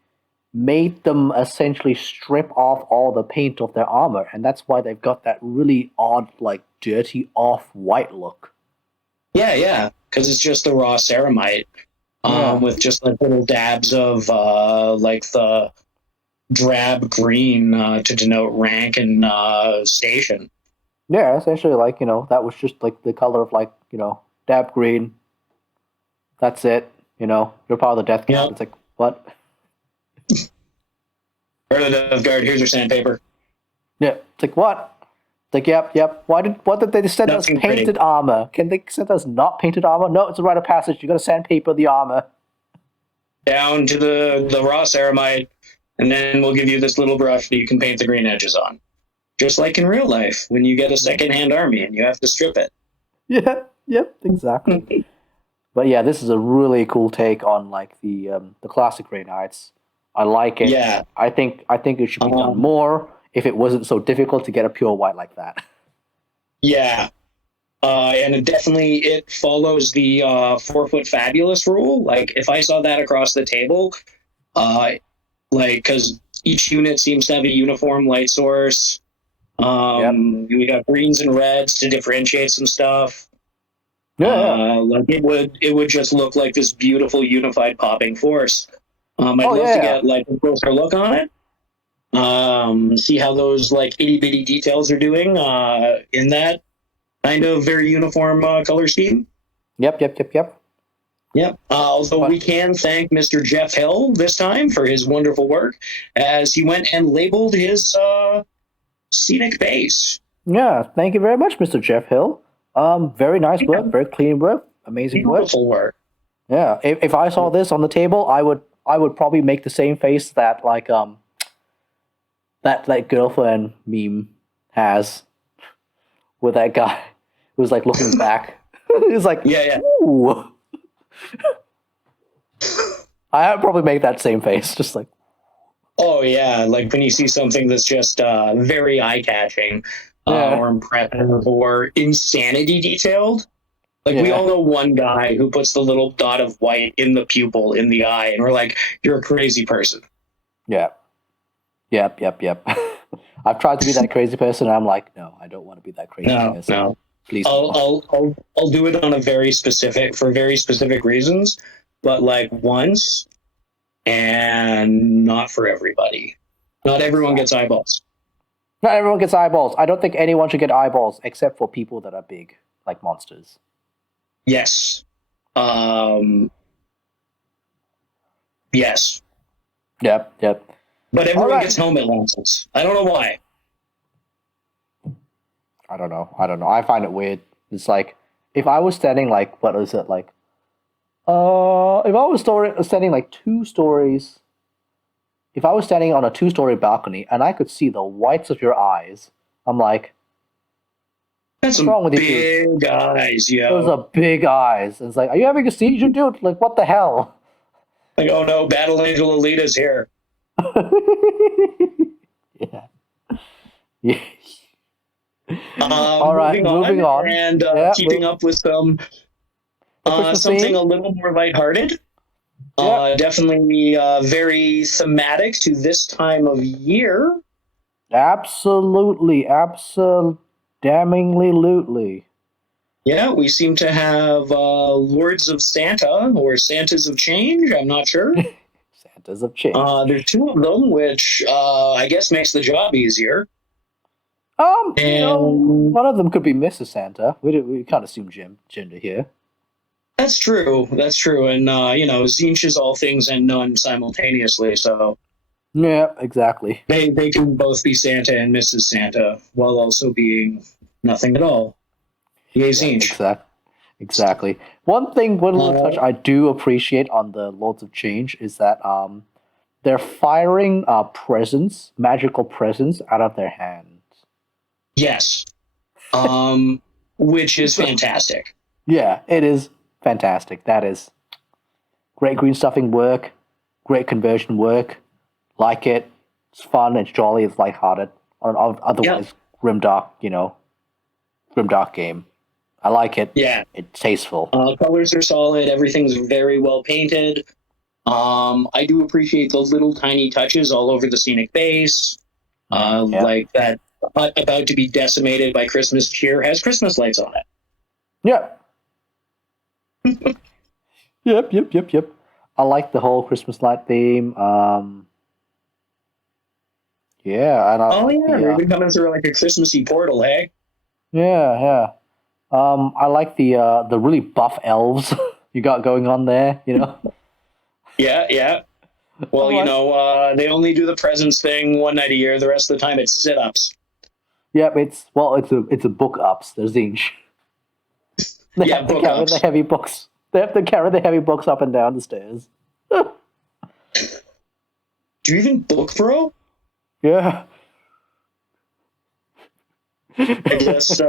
made them essentially strip off all the paint of their armor, and that's why they've got that really odd, like dirty off-white look. Yeah, because it's just the raw ceramite, with just like little dabs of like the drab green to denote rank and station. Yeah, essentially, like that was just like the color of like dab green. That's it. You're part of the Death Guard. Yep. It's like, what? Or the Death Guard, here's your sandpaper. Yeah, it's like, what? Like, yep. Why did they send us Nothing pretty. painted armor? Can they send us not painted armor? No, it's a rite of passage. You got to sandpaper the armor. Down to the raw ceramite, and then we'll give you this little brush that you can paint the green edges on. Just like in real life, when you get a secondhand army and you have to strip it. Yeah, yep, exactly. But yeah, this is a really cool take on like the classic Grey Knights. I like it. Yeah. I think it should be done more if it wasn't so difficult to get a pure white like that. Yeah. And it follows the 4-foot fabulous rule. Like if I saw that across the table, because each unit seems to have a uniform light source. We got greens and reds to differentiate some stuff. Like it would just look like this beautiful unified popping force. I'd love to get like a closer look on it. See how those like itty bitty details are doing in that kind of very uniform color scheme. Yep. Although we can thank Mr. Jeff Hill this time for his wonderful work as he went and labeled his scenic base. Yeah, thank you very much, Mr. Jeff Hill. Very nice work, very clean work, amazing Beautiful work. Yeah, if I saw this on the table, I would probably make the same face that like that girlfriend meme has with that guy who's like looking back. He's like, ooh. I would probably make that same face, just like. Oh yeah, like when you see something that's just very eye-catching, or impressive, or insanity detailed. Like we all know one guy who puts the little dot of white in the pupil in the eye, and we're like, "You're a crazy person." Yeah. Yep. I've tried to be that crazy person, and I'm like, no, I don't want to be that crazy person. No. Please. I'll do it on a very specific reasons, but like once, and not for everybody. Not everyone gets eyeballs. Not everyone gets eyeballs. I don't think anyone should get eyeballs except for people that are big, like monsters. Yes. Yes. Yep. But everyone gets helmet lenses. I don't know why. I don't know. I find it weird. It's like, if I was standing like, what is it, like, if I was standing like 2 stories, if I was standing on a 2-story balcony and I could see the whites of your eyes, I'm like, what's wrong with you? Big eyes, yo. Those are big eyes. It's like, are you having a seizure, dude? Like, what the hell? Like, oh no, Battle Angel Alita's here. Yeah. All right, moving on. And keeping up with something a little more lighthearted. Definitely very thematic to this time of year. Absolutely. Damningly. Yeah, we seem to have Lords of Santa or Santas of Change. I'm not sure. Santas of Change. There's 2 of them, which I guess makes the job easier. One of them could be Mrs. Santa. We can't assume gender here. That's true. And Zinch is all things and none simultaneously. So yeah, exactly. They can both be Santa and Mrs. Santa while also being nothing at all. Yay, Zinch. Exactly. One little touch I do appreciate on the Lords of Change is that they're firing magical presents out of their hands. Yes. Which is fantastic. Yeah, it is fantastic. That is great green stuffing work, great conversion work. Like it. It's fun, it's jolly, it's lighthearted. Otherwise, grimdark game. I like it. Yeah. It's tasteful. Colors are solid. Everything's very well painted. I do appreciate those little tiny touches all over the scenic base. Like that about to be decimated by Christmas cheer has Christmas lights on it. Yeah. Yep. I like the whole Christmas light theme. And we've been coming through like a Christmassy portal, hey? Yeah. I like the really buff elves you got going on there, Yeah. Well, they only do the presents thing one night a year. The rest of the time it's sit-ups. Yep, it's a book ups. The Zinch. They Yeah, have to book carry the ups. heavy books. They have to carry the heavy books up and down the stairs. Do you even book bro? Yeah. I guess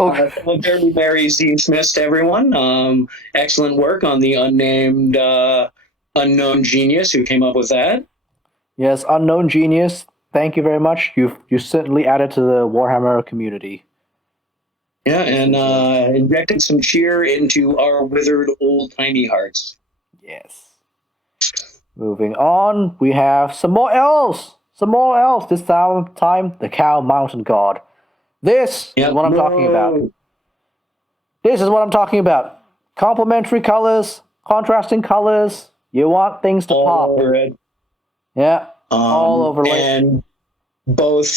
Okay. so very, very Zinch to everyone. Excellent work on the unnamed unknown genius who came up with that. Yes, unknown genius. Thank you very much. You certainly added to the Warhammer community. Yeah, This and is injected some cheer into our withered old timey hearts. yes. Moving on, we have some more elves. Some more elves. This time the Cow Mountain God. This is Yep. what I'm talking about. Whoa. This is what I'm talking about. Complementary colors, contrasting colors. You want things to All pop. over it. Yeah, all over it. And both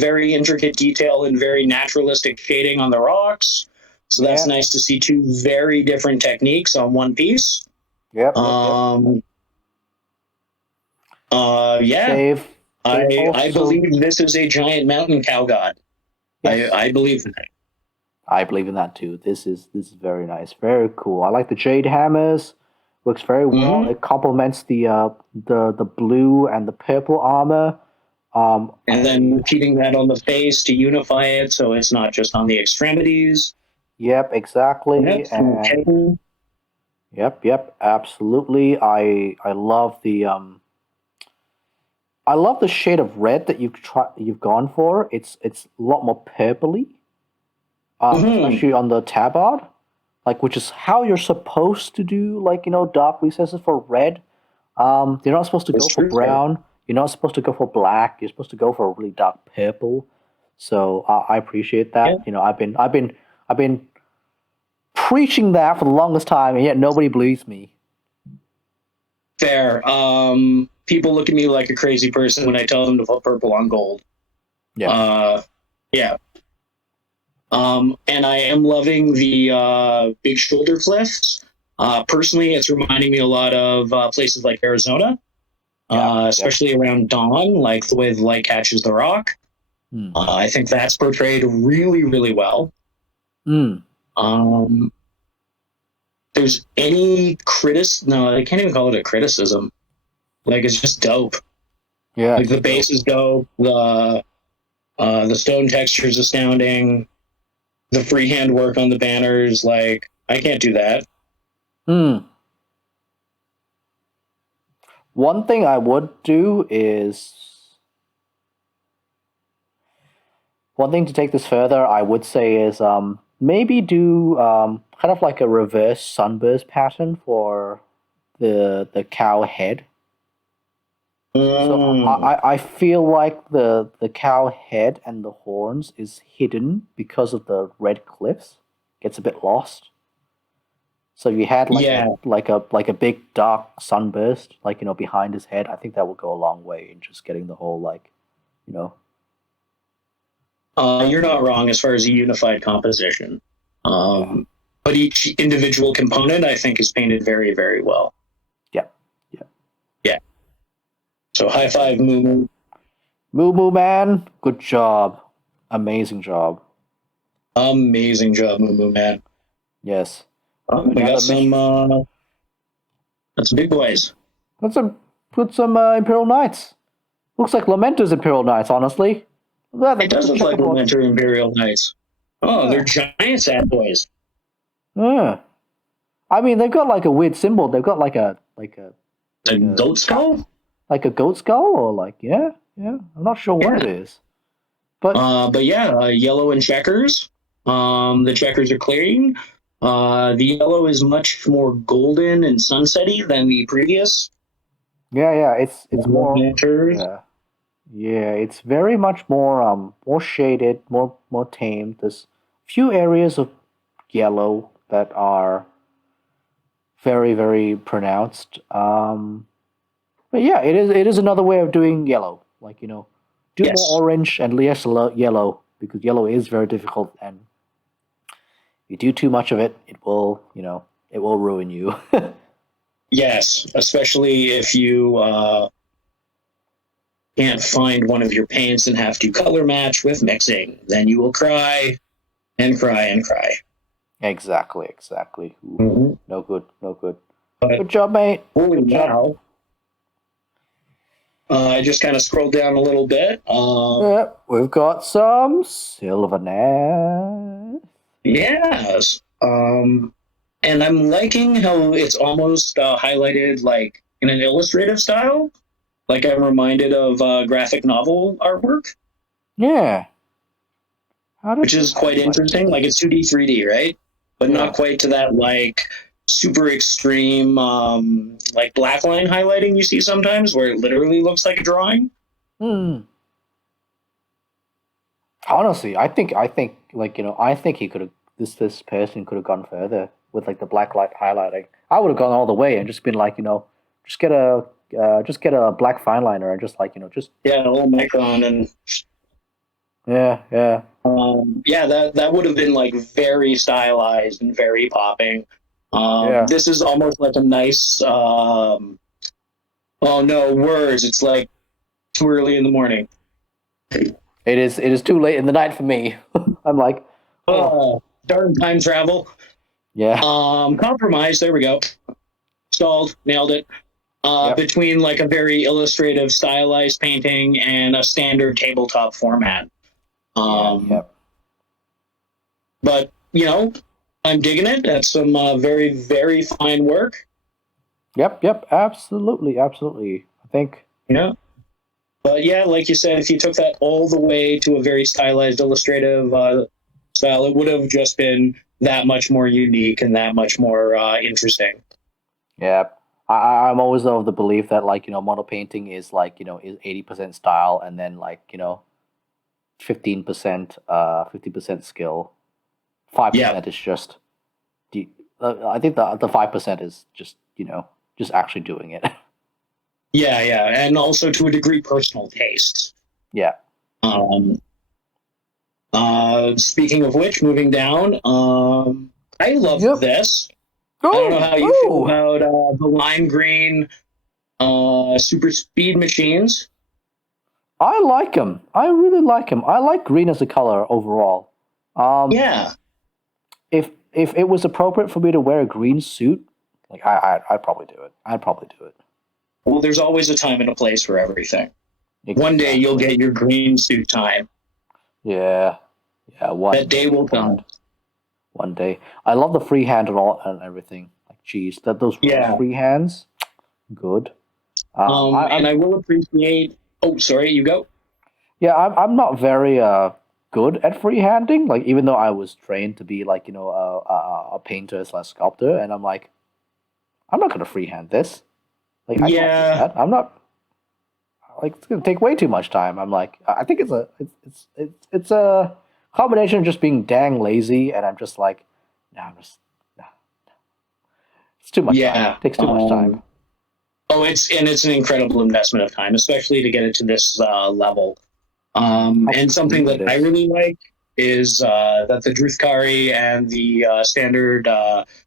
very intricate detail and very naturalistic shading on the rocks. So that's Yeah. nice to see two very different techniques on one piece. Yep. Yeah, They've I also believe this is a giant mountain cow god. yes. I believe in it. I believe in that too. This is very nice, very cool. I like the jade hammers. Works very well. Mm-hmm. It complements the blue and the purple armor. And then repeating that on the face to unify it, so it's not just on the extremities. Yep, exactly. Yep. And yep, absolutely. I love the shade of red that you've gone for. It's a lot more purpley. Mm-hmm. Especially on the tabard, like which is how you're supposed to do, like dark recesses for red. You're not supposed to That's go for true. Though. brown. You're not supposed to go for black. You're supposed to go for a really dark purple. So I appreciate that. Yeah. I've been preaching that for the longest time, and yet nobody believes me. Fair. People look at me like a crazy person when I tell them to put purple on gold. Yeah. Yeah. And I am loving the big shoulder cliffs. Personally, it's reminding me a lot of places like Arizona, Yep. especially around dawn, like the way the light catches the rock. Hmm. I think that's portrayed really, really well. Mm. Um, there's any no, I can't even call it a criticism. Like it's just dope. Yeah. Like the base is dope. The stone texture is astounding. The freehand work on the banners, like I can't do that. Hmm. One thing I would do is one thing to take this further. I would say is maybe do kind of like a reverse sunburst pattern for the cow head. So I feel like the cow head and the horns is hidden because of the red cliffs. Gets a bit lost. So if you had Yeah, like a big dark sunburst, like behind his head, I think that would go a long way in just getting the whole you know. you're not wrong as far as a unified composition. Yeah. But each individual component, I think, is painted very, very well. Yeah. Yeah. Yeah. So high five, Moo Moo. Moo Moo Man, good job. Amazing job. Amazing job, Moo Moo Man. Yes. We got some. That's big boys. Put some Imperial Knights. Looks like Lamentor's Imperial Knights, honestly. It does look like Lamentor Imperial Knights. Oh, Yeah. they're giant sad boys. Yeah. I mean, they've got like a weird symbol. They've got like a Goat skull? like a goat skull, or yeah. I'm not sure what it is. But yeah, yellow and checkers. The checkers are clearing. The yellow is much more golden and sunsetty than the previous. Yeah, it's more Winters. yeah, it's very much more shaded, more tamed. There's few areas of yellow that are very, very pronounced. But yeah, it is another way of doing yellow. Do Yes. more orange and less yellow, because yellow is very difficult, and if you do too much of it, it will ruin you. Yes, especially if you can't find one of your paints and have to color match with mixing. Then you will cry and cry and cry. Exactly. Ooh, Mm-hmm. no good. But Good job, mate. holy Good job. wow. I just kind of scrolled down a little bit. Yeah, we've got some Sylvaneth. Yes. And I'm liking how it's almost highlighted like in an illustrative style. Like I'm reminded of graphic novel artwork, Yeah. How did which they is quite highlight interesting. this? Like it's 2D, 3D, right? But not Yeah. quite to that like super extreme like black line highlighting you see sometimes where it literally looks like a drawing. Hmm. Honestly, I think I think he could have this person could have gone further with like the black light highlighting. I would have gone all the way and just been like, just get a black fine liner and just like, just Yeah, a little Necron and yeah. yeah, that would have been like very stylized and very popping. Yeah. This is almost like a nice oh no, words. It's like too early in the morning. It is too late in the night for me. I'm like, oh, Oh, darn time travel. yeah. Compromise. There we go. Stalled. Nailed it. Yep. Between like a very illustrative, stylized painting and a standard tabletop format. Yep. But you know, I'm digging it. That's some very, very fine work. Yep. Absolutely. I think Yeah. But yeah, like you said, if you took that all the way to a very stylized, illustrative style, it would have just been that much more unique and that much more interesting. yeah. I'm always of the belief that like, model painting is like, is 80% style and then like, 50% skill. Yeah, 5% is just the I think the 5% is just, just actually doing it. yeah, and also to a degree, personal taste. Yeah. Um, Speaking of which, moving down, I love Yep. this. I don't know Oh, how you feel oh. about the lime green super speed machines. I like him. I really like him. I like green as a color overall. Um, Yeah, if it was appropriate for me to wear a green suit, like I'd probably do it. I'd probably do it. well, there's always a time and a place for everything. One day you'll Exactly. get your green suit time. Yeah. Yeah. One That day day. will come. One day. I love the freehand and all and everything. Like, geez, that those rose Yeah. freehands, good. I'm And I will appreciate. Oh, sorry, you go. Yeah, I'm not very good at freehanding. Like even though I was trained to be like a painter slash sculptor, and I'm like I'm not gonna freehand this. Like I can't do Yeah, that. I'm not like it's gonna take way too much time. I'm like I think it's a combination of just being dang lazy, and I'm just like nah, it's too much time. yeah. It takes too much time. Oh, it's an incredible investment of time, especially to get it to this level. How And something clean it that I is. really like is that the Druthkari and the standard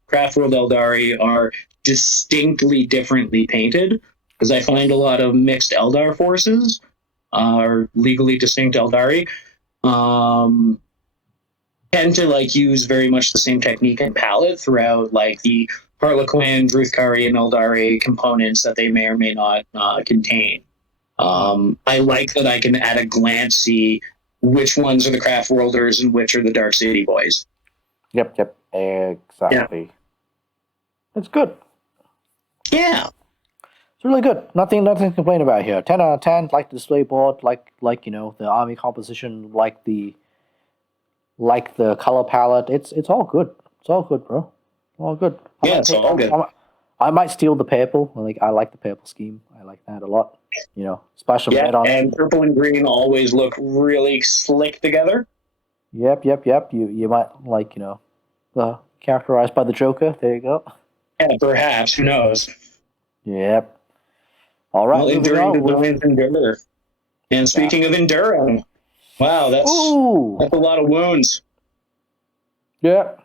Craft World Eldari are distinctly differently painted. Because I find a Yes. lot of mixed Eldar forces or legally distinct Eldari um, tend to like use very much the same technique and palette throughout like the Harlequin, Druthkari, and Eldari components that they may or may not contain. I like that I can at a glance see which ones are the Craft Worlders and which are the Dark City boys. Yep. Yeah. Exactly. It's good. Yeah. It's really good. Nothing to complain about here. 10 out of 10. Like the display board. Like the army composition. Like the color palette. It's all good. It's all good, bro. All good. Yeah, it's all good. I might steal the purple. I like the purple scheme. I like that a lot. Splash some Yeah, red on it. and purple and green always look really slick together. Yep. You might like characterized by the Joker. There you go. Yeah, perhaps. Who knows? Yep. All right, Well, moving enduring on with designs endure. And speaking of enduring, wow, that's ooh. a lot of wounds. Yep.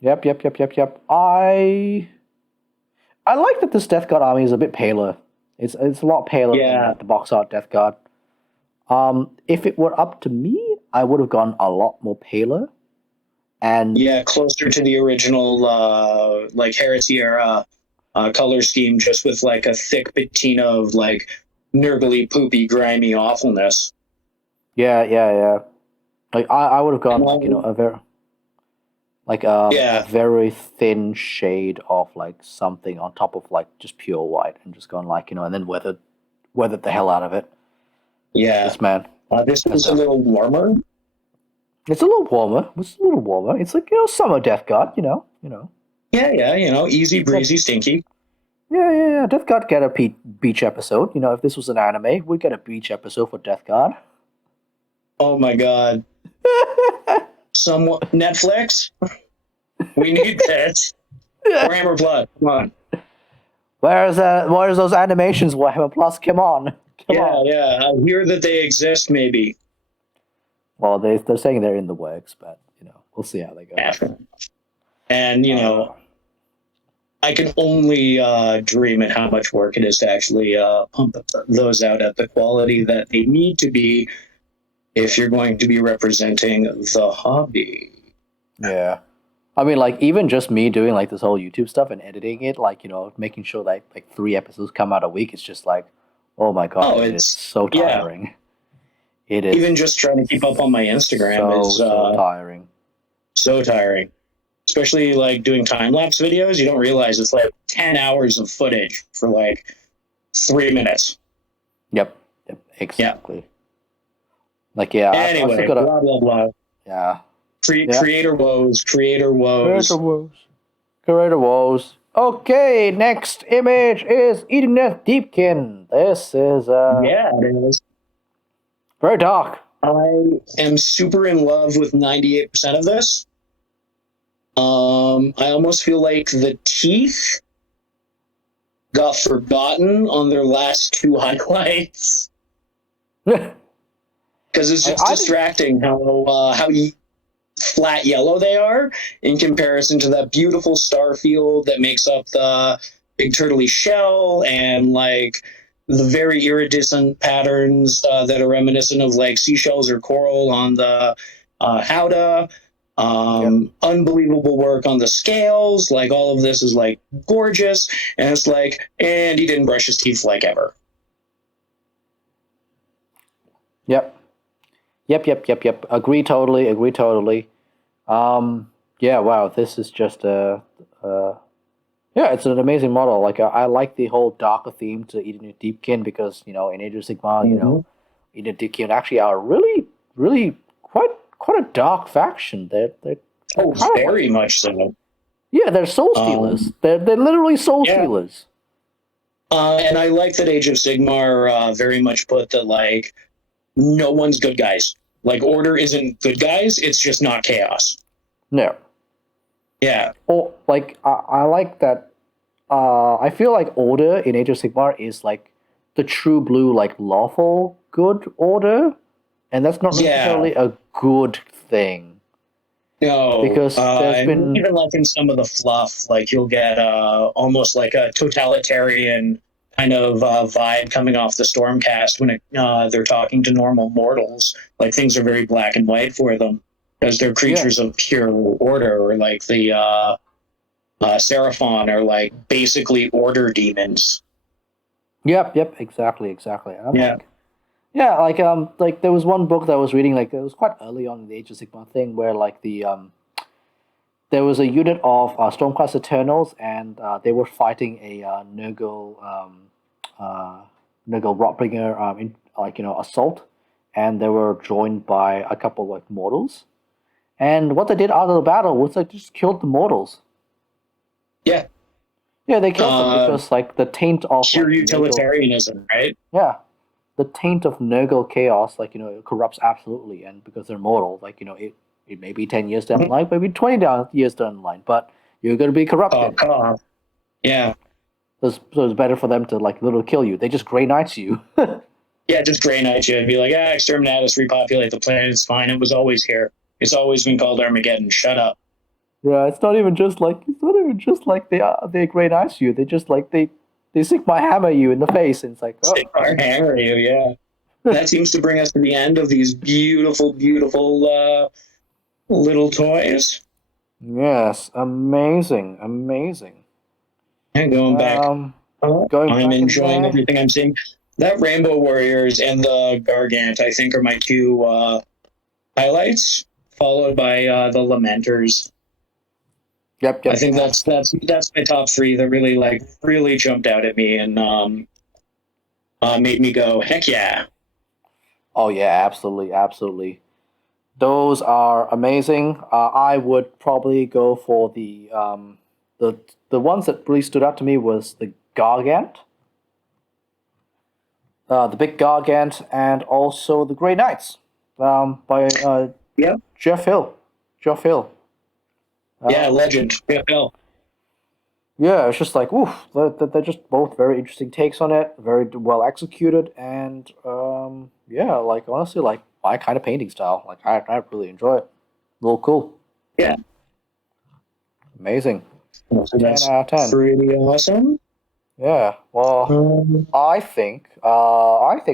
Yep. I like that this Death God army is a bit paler. It's a lot paler than Yeah, like the box art Death Guard. If it were up to me, I would have gone a lot more paler. And yeah, closer to the original, like Heresy era color scheme, just with like a thick patina of like nurgly, poopy, grimy awfulness. yeah, yeah, yeah. Like I would have gone like And a yeah, very thin shade of like something on top of like just pure white, and just gone like and then weathered the hell out of it. yeah. This man This has is a done. little warmer. It's a little warmer. It's a little warmer. It's like summer Death Guard. Yeah, yeah, easy It's like breezy, stinky. yeah, yeah, yeah. Death Guard get a beach episode. If this was an anime, we'd get a beach episode for Death Guard. Oh my god. Someone Netflix? We need this. Warhammer Blood. Come on. Where's those animations, Warhammer Plus? Come on, come Yeah, on. yeah. I hear that they exist, maybe. Well, they're saying they're in the works, but we'll see how they go. Yeah. And Uh, I can only dream at how much work it is to actually pump those out at the quality that they need to be if you're going to be representing the hobby. yeah. I mean, like even just me doing like this whole YouTube stuff and editing it, like making sure that like 3 episodes come out a week, it's just like, oh my god, Oh, it is it's so yeah. tiring. It is Even just trying to keep up on my Instagram is so tiring. so tiring. Especially like doing time lapse videos, you don't realize it's like 10 hours of footage for like 3 minutes. Yep, exactly. Like yeah, I've still Anyway, got blah blah blah. yeah. Creator woes, creator woes. Creator woes. Okay, next image is Edith Deepkin. This is Yeah, it is. very dark. I am super in love with 98% of this. I almost feel like the teeth got forgotten on their last two highlights because it's just distracting how flat yellow they are in comparison to that beautiful star field that makes up the big turtley shell and like the very iridescent patterns that are reminiscent of like seashells or coral on the howdah. Unbelievable work on the scales. Like all of this is like gorgeous, and it's like, and he didn't brush his teeth like ever. Yep. Agree totally. Yeah, wow, this is just yeah, it's an amazing model. Like I like the whole darker theme to Eden Deepkin because in Age of Sigmar, Eden Deepkin actually are really quite a dark faction. They're Very much so. Yeah, they're soul stealers. They're literally soul stealers. And I like that Age of Sigmar very much put that like no one's good guys. Like Order isn't good guys. It's just not chaos. No. Yeah. Or like I like that. I feel like Order in Age of Sigmar is like the true blue, like lawful good order, and that's not necessarily a good thing. No, because there's been even like in some of the fluff, like you'll get almost like a totalitarian kind of vibe coming off the Stormcast when they're talking to normal mortals. Like things are very black and white for them because they're creatures of pure order, or like the Seraphon are like basically order demons. Yep, exactly. Like there was one book that I was reading, like it was quite early on in the Age of Sigmar thing, where like there was a unit of Stormcast Eternals, and they were fighting a Nurgle Rotbringer in assault, and they were joined by a couple of like mortals, and what they did out of the battle was like just killed the mortals. Yeah, they killed them because like the taint of pure utilitarianism, right? Yeah. The taint of Nurgle chaos, it corrupts absolutely, and because they're mortal, it may be 10 years down the line, maybe 20 years down the line, but you're going to be corrupted. Oh, God. Yeah. So it's better for them to, literally kill you. They just Grey Knights you. Yeah, just Grey Knight you and be like, exterminatus, repopulate the planet, it's fine, it was always here. It's always been called Armageddon, shut up. Yeah, it's not even just like they Grey Knights you. They just, they sink my hammer you in the face, and it's like, oh, Our hammer you, yeah. That seems to bring us to the end of these beautiful, beautiful little toys. yes, amazing, amazing. And going back, Going I'm back in enjoying there. everything I'm seeing. That Rainbow Warriors and the Gargant, I think, are my two highlights, followed by the Lamenters. Yep, I yep. think that's my top three that really jumped out at me and made me go, heck yeah. Oh yeah, absolutely, absolutely. Those are amazing. I would probably go for the the ones that really stood out to me was the Gargant, the big Gargant, and also the Grey Knights, by Yep. Jeff Hill. Jeff Hill. Yeah, legend. PFL. Yeah, it's just like, oof, they're just both very interesting takes on it, very well executed, and yeah, like honestly, like my kind of painting style. Like I really enjoy it. A little cool, Yeah. amazing, So 10 that's out of 10. pretty awesome. Yeah, well, Um, I think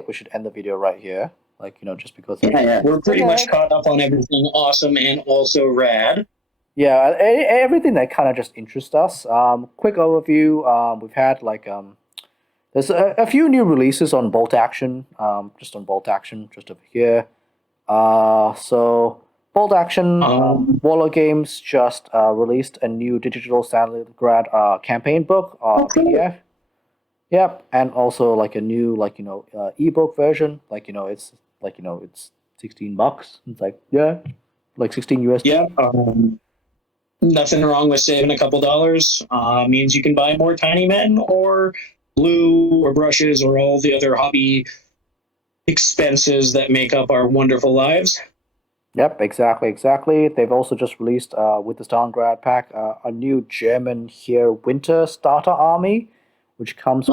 we should end the video right here. Like just because of yeah, we're like, pretty much caught up on everything awesome and also rad. yeah, everything that kind of just interests us. Quick overview. We've had like there's a few new releases on Bolt Action. Just on Bolt Action, just over here. So Bolt Action, Warlord Games just released a new digital Stalingrad campaign book Okay. PDF. Yep, and also like a new ebook version. Like it's $16. It's like yeah, like 16 USD. Yeah. Nothing wrong with saving a couple dollars. Means you can buy more tiny men or glue or brushes or all the other hobby expenses that make up our wonderful lives. Yep, exactly, exactly. They've also just released with the Stalingrad pack a new German here winter starter army, which comes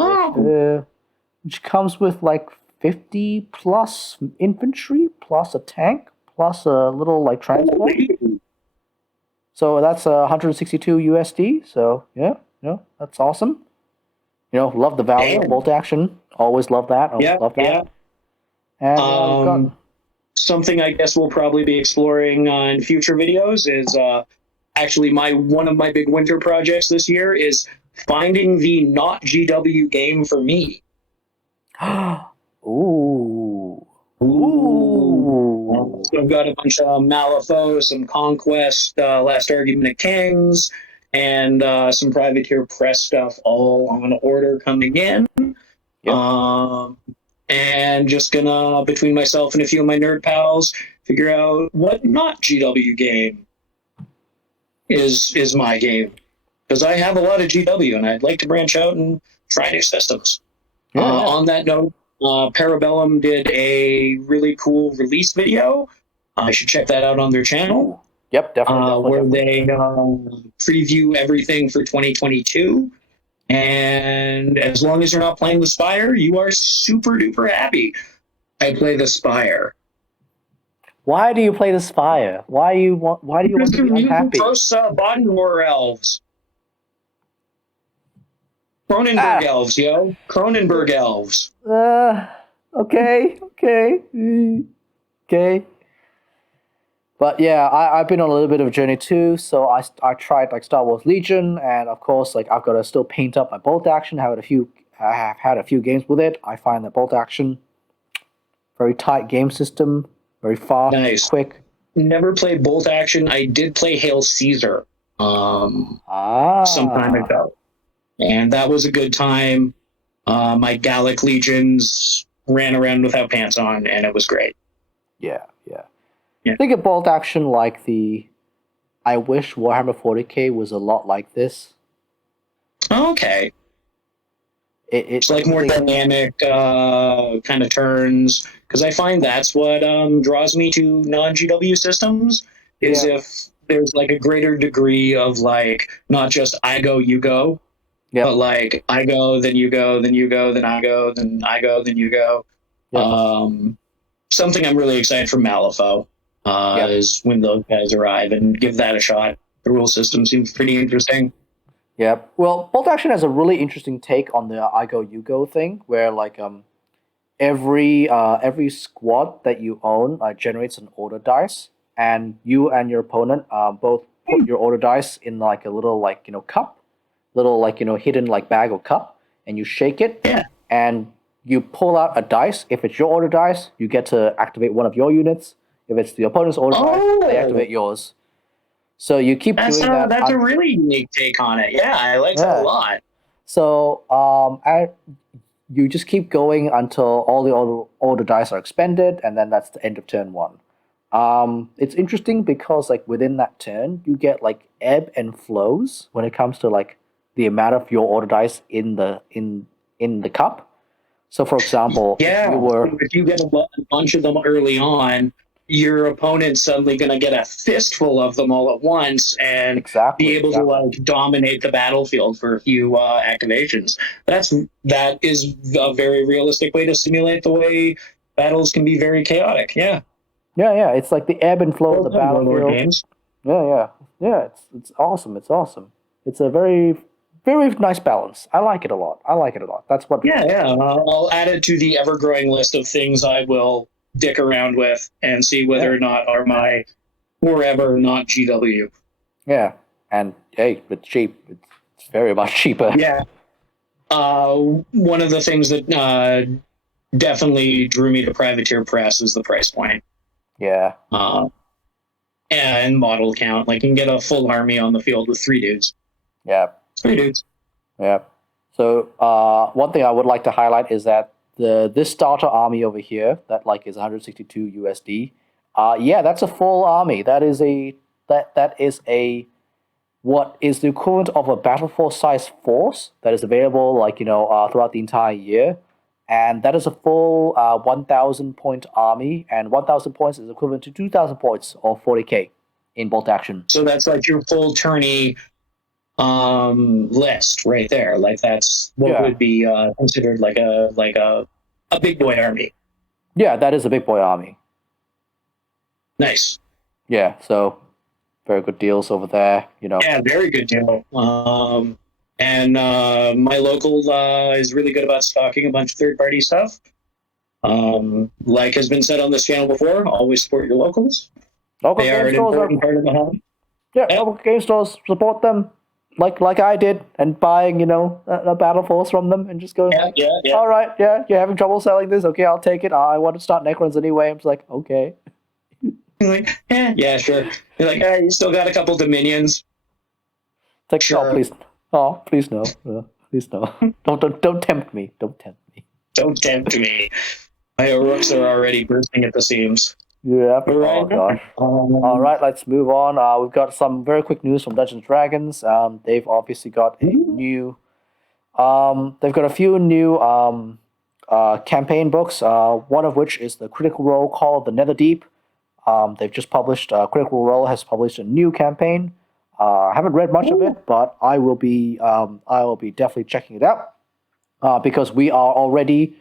with like 50 plus infantry plus a tank plus a little like transport. So that's 162 USD. So yeah, that's awesome. Love the value of bolt action. Always love that. Always love that. Yeah. And we've got something I guess we'll probably be exploring in future videos is actually one of my big winter projects this year is finding the not GW game for me. Ooh. Ooh. So I've got a bunch of Malifaux, some Conquest, Last Argument of Kings, and some Privateer Press stuff all on order coming in. Yep. And just gonna, between myself and a few of my nerd pals, figure out what not GW game is my game. Because I have a lot of GW, and I'd like to branch out and try new systems. Yeah. On that note, Parabellum did a really cool release video. I should check that out on their channel. Yep, definitely. Where they preview everything for 2022. And as long as you're not playing the Spire, you are super duper happy. I play the Spire. Why do you play the Spire? Why do you want to be unhappy? First, body horror elves. Cronenberg elves, yo. Cronenberg elves. Okay. But yeah, I've been on a little bit of a journey too. So I tried like Star Wars Legion, and of course, like I've got to still paint up my bolt action. I have had a few games with it. I find that bolt action very tight game system, very fast, nice, quick. Never played bolt action. I did play Hail Caesar some time ago, and that was a good time. My Gallic legions ran around without pants on, and it was great. Yeah. I think of bolt action like I wish Warhammer 40k was a lot like this. Okay. It's like more dynamic kind of turns, because I find that's what draws me to non-GW systems, is if there's like a greater degree of like not just I go, you go, but like I go, then you go, then you go, then I go, then I go, then you go. Something I'm really excited for Malifaux is when those guys arrive and give that a shot. The rule system seems pretty interesting. Yeah. Well, bolt action has a really interesting take on the I go you go thing, where like every squad that you own generates an order dice, and you and your opponent both put your order dice in like a little like cup, little like hidden like bag or cup, and you shake it, Yeah. and you pull out a dice. If it's your order dice, you get to activate one of your units. If it's the opponent's order dice, they Oh, activate yours. So you keep doing that. that's a really unique take on it. Yeah, I like that a Yeah. lot. So you just keep going until all the dice are expended, and then that's the end of turn one. It's interesting because like within that turn, you get like ebb and flows when it comes to like the amount of your order dice in the cup. So, for example, if Yeah, you so were if you get a bunch of them early on, your opponent's suddenly going to get a fistful of them all at once and be exactly able to exactly like dominate the battlefield for a few activations. That is a very realistic way to simulate the way battles can be very chaotic. Yeah, yeah, it's like the ebb and flow of well the done, Warlord battlefield. Games. Yeah. It's awesome. It's awesome. It's a very nice balance. I like it a lot. I like it a lot. That's what. Yeah. I'll add it to the ever growing list of things I will dick around with and see whether Yeah, or not are my forever not GW. yeah, and hey, it's cheap. It's very much cheaper. Yeah. One of the things that definitely drew me to Privateer Press is the price point Yeah, uh, and model count. Like you can get a full army on the field with three dudes. yeah, Three dudes. yeah. So one thing I would like to highlight is that this starter army over here that like is 162 USD. Yeah, that's a full army. That is a what is the equivalent of a battle force size force that is available like throughout the entire year, and that is a full 1,000 point army, and 1,000 points is equivalent to 2,000 points or 40k in bolt action. So that's like your full tourney list right there. Like that's what Yeah, would be considered like a big boy army. yeah, that is a big boy army. Nice. Yeah, so very good deals over there. Yeah, very good deal. And my local is really good about stocking a bunch of third party stuff. Like has been said on this channel before, always support your locals. Local They are game an stores important are part of the home. yeah, Yeah, local game stores support them like I did, and buying a battle force from them and just going yeah, like, yeah, yeah. all right, yeah, you're having trouble selling this, okay, I'll take it. I want to start Necrons anyway. I'm just like, okay. You're like, yeah, sure. You're like, you still got a couple dominions. It's like, Sure. oh, please no, please no, don't tempt me, don't tempt me. Don't tempt me. My rooks are already bursting at the seams. Yeah. All Oh right. gosh. All right, let's move on. We've got some very quick news from Dungeons and Dragons. They've obviously got a new. They've got a few new campaign books. One of which is the Critical Role called the Netherdeep. They've just published. Critical Role has published a new campaign. I haven't read much of it, but I will be. I will be definitely checking it out because we are already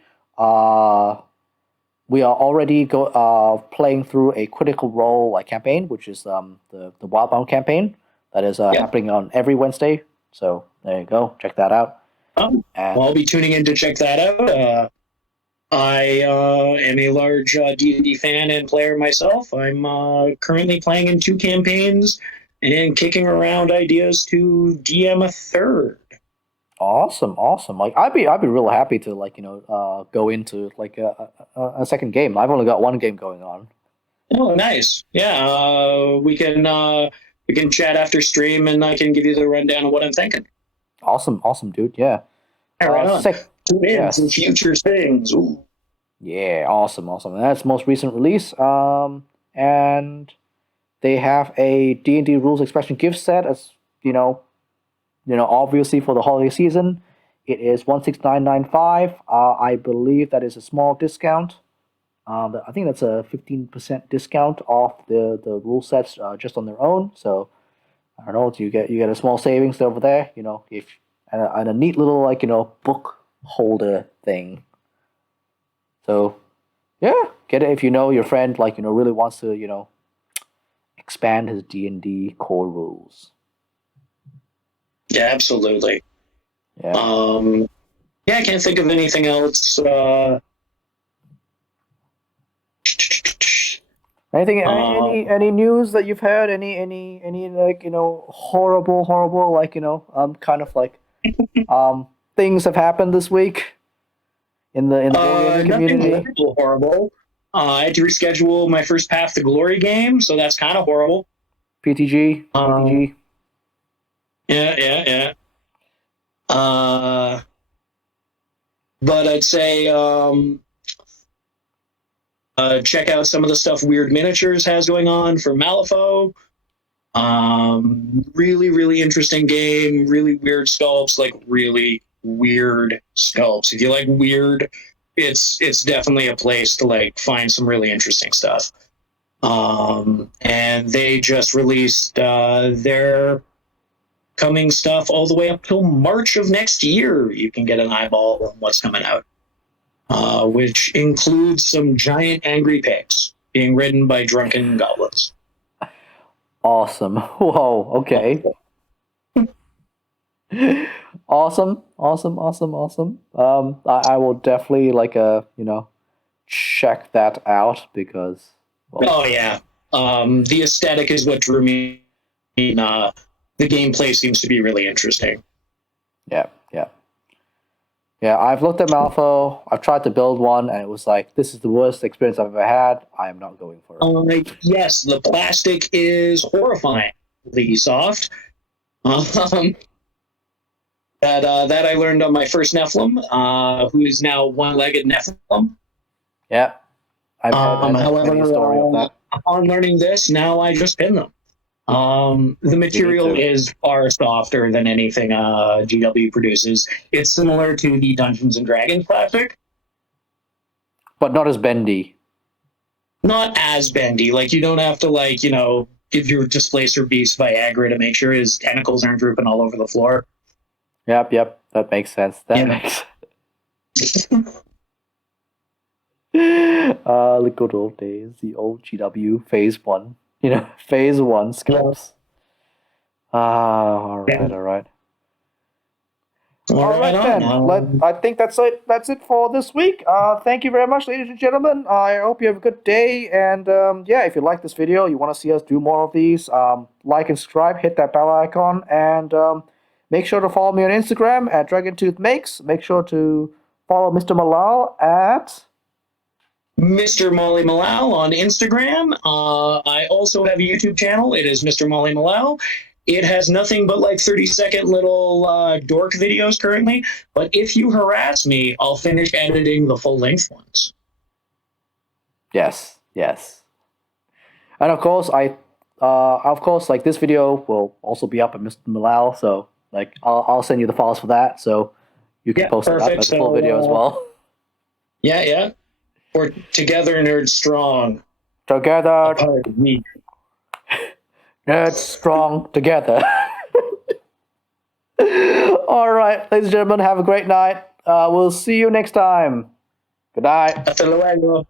playing through a Critical Role like campaign, which is the Wildbound campaign that is Yeah. happening on every Wednesday. So there you go, check that out. Well, And I'll be tuning in to check that out. I am a large D&D fan and player myself. I'm currently playing in two campaigns and kicking around ideas to DM a third. awesome. Like I'd be real happy to like go into like a second game. I've only got one game going on. Oh, nice. Yeah, we can chat after stream, and I can give you the rundown of what I'm thinking. Awesome, dude. Yeah. Yeah, right on. Sec. Tune in to Yes. future things. Ooh. Yeah. Awesome. And that's the most recent release. And they have a D&D rules expansion gift set as obviously for the holiday season. It is 16995. I believe that is a small discount. I think that's a 15% discount off the rule sets just on their own. So I don't know. You get a small savings over there. If and a neat little like book holder thing. So yeah, get it if your friend like really wants to expand his D&D core rules. Yeah, absolutely. Yeah. Yeah, I can't think of anything else. Anything? Uh, Any news that you've heard? Any like horrible like kind of like things have happened this week in the wargaming Nothing community. horrible, horrible. I had to reschedule my first Path to Glory game, so that's kind of horrible. PTG, Um, PTG. yeah. Uh, but I'd say check out some of the stuff Weird Miniatures has going on for Malifaux. Really interesting game. Really weird sculpts, like really weird sculpts. If you like weird, it's definitely a place to like find some really interesting stuff. And they just released their coming stuff all the way up till March of next year. You can get an eyeball on what's coming out, which includes some giant angry pigs being ridden by drunken goblins. Awesome. Whoa. Okay. Awesome. I will definitely like check that out because well, Oh yeah, the aesthetic is what drew me. In, the gameplay seems to be really interesting. yeah, yeah. Yeah, I've looked at Malifaux. I've tried to build one, and it was like, this is the worst experience I've ever had. I am not going for it. Yes, the plastic is horrifyingly soft. Um, that I learned on my first Nephilim, who is now one-legged Nephilim. Yeah, I've heard However, many a story of that. upon learning this, now I just pin them. The You need material to, is far softer than anything GW produces. It's similar to the Dungeons and Dragons plastic, but not as bendy. not as bendy. Like you don't have to give your displacer beast Viagra to make sure his tentacles aren't drooping all over the floor. Yep. That makes sense. That Yeah. makes. The good old days, the old GW Phase 1. Phase 1 scopes. All Yeah. right. All right Then. I think that's it. That's it for this week. Thank you very much, ladies and gentlemen. I hope you have a good day. And yeah, if you like this video, you want to see us do more of these, like and subscribe, hit that bell icon, and make sure to follow me on Instagram at DragonToothMakes. Make sure to follow Mr. Malal at Mr. Molly Malal on Instagram. I also have a YouTube channel. It is Mr. Molly Malal. It has nothing but like 30-second little dork videos currently. But if you harass me, I'll finish editing the full length ones. Yes. And of course, like this video will also be up at Mr. Malal. So like, I'll send you the files for that. So you can post it up as a full video as well. Yeah. We're together, nerds strong. Together, weak. nerds strong together. All right, ladies and gentlemen, have a great night. We'll see you next time. Good night. Hasta luego.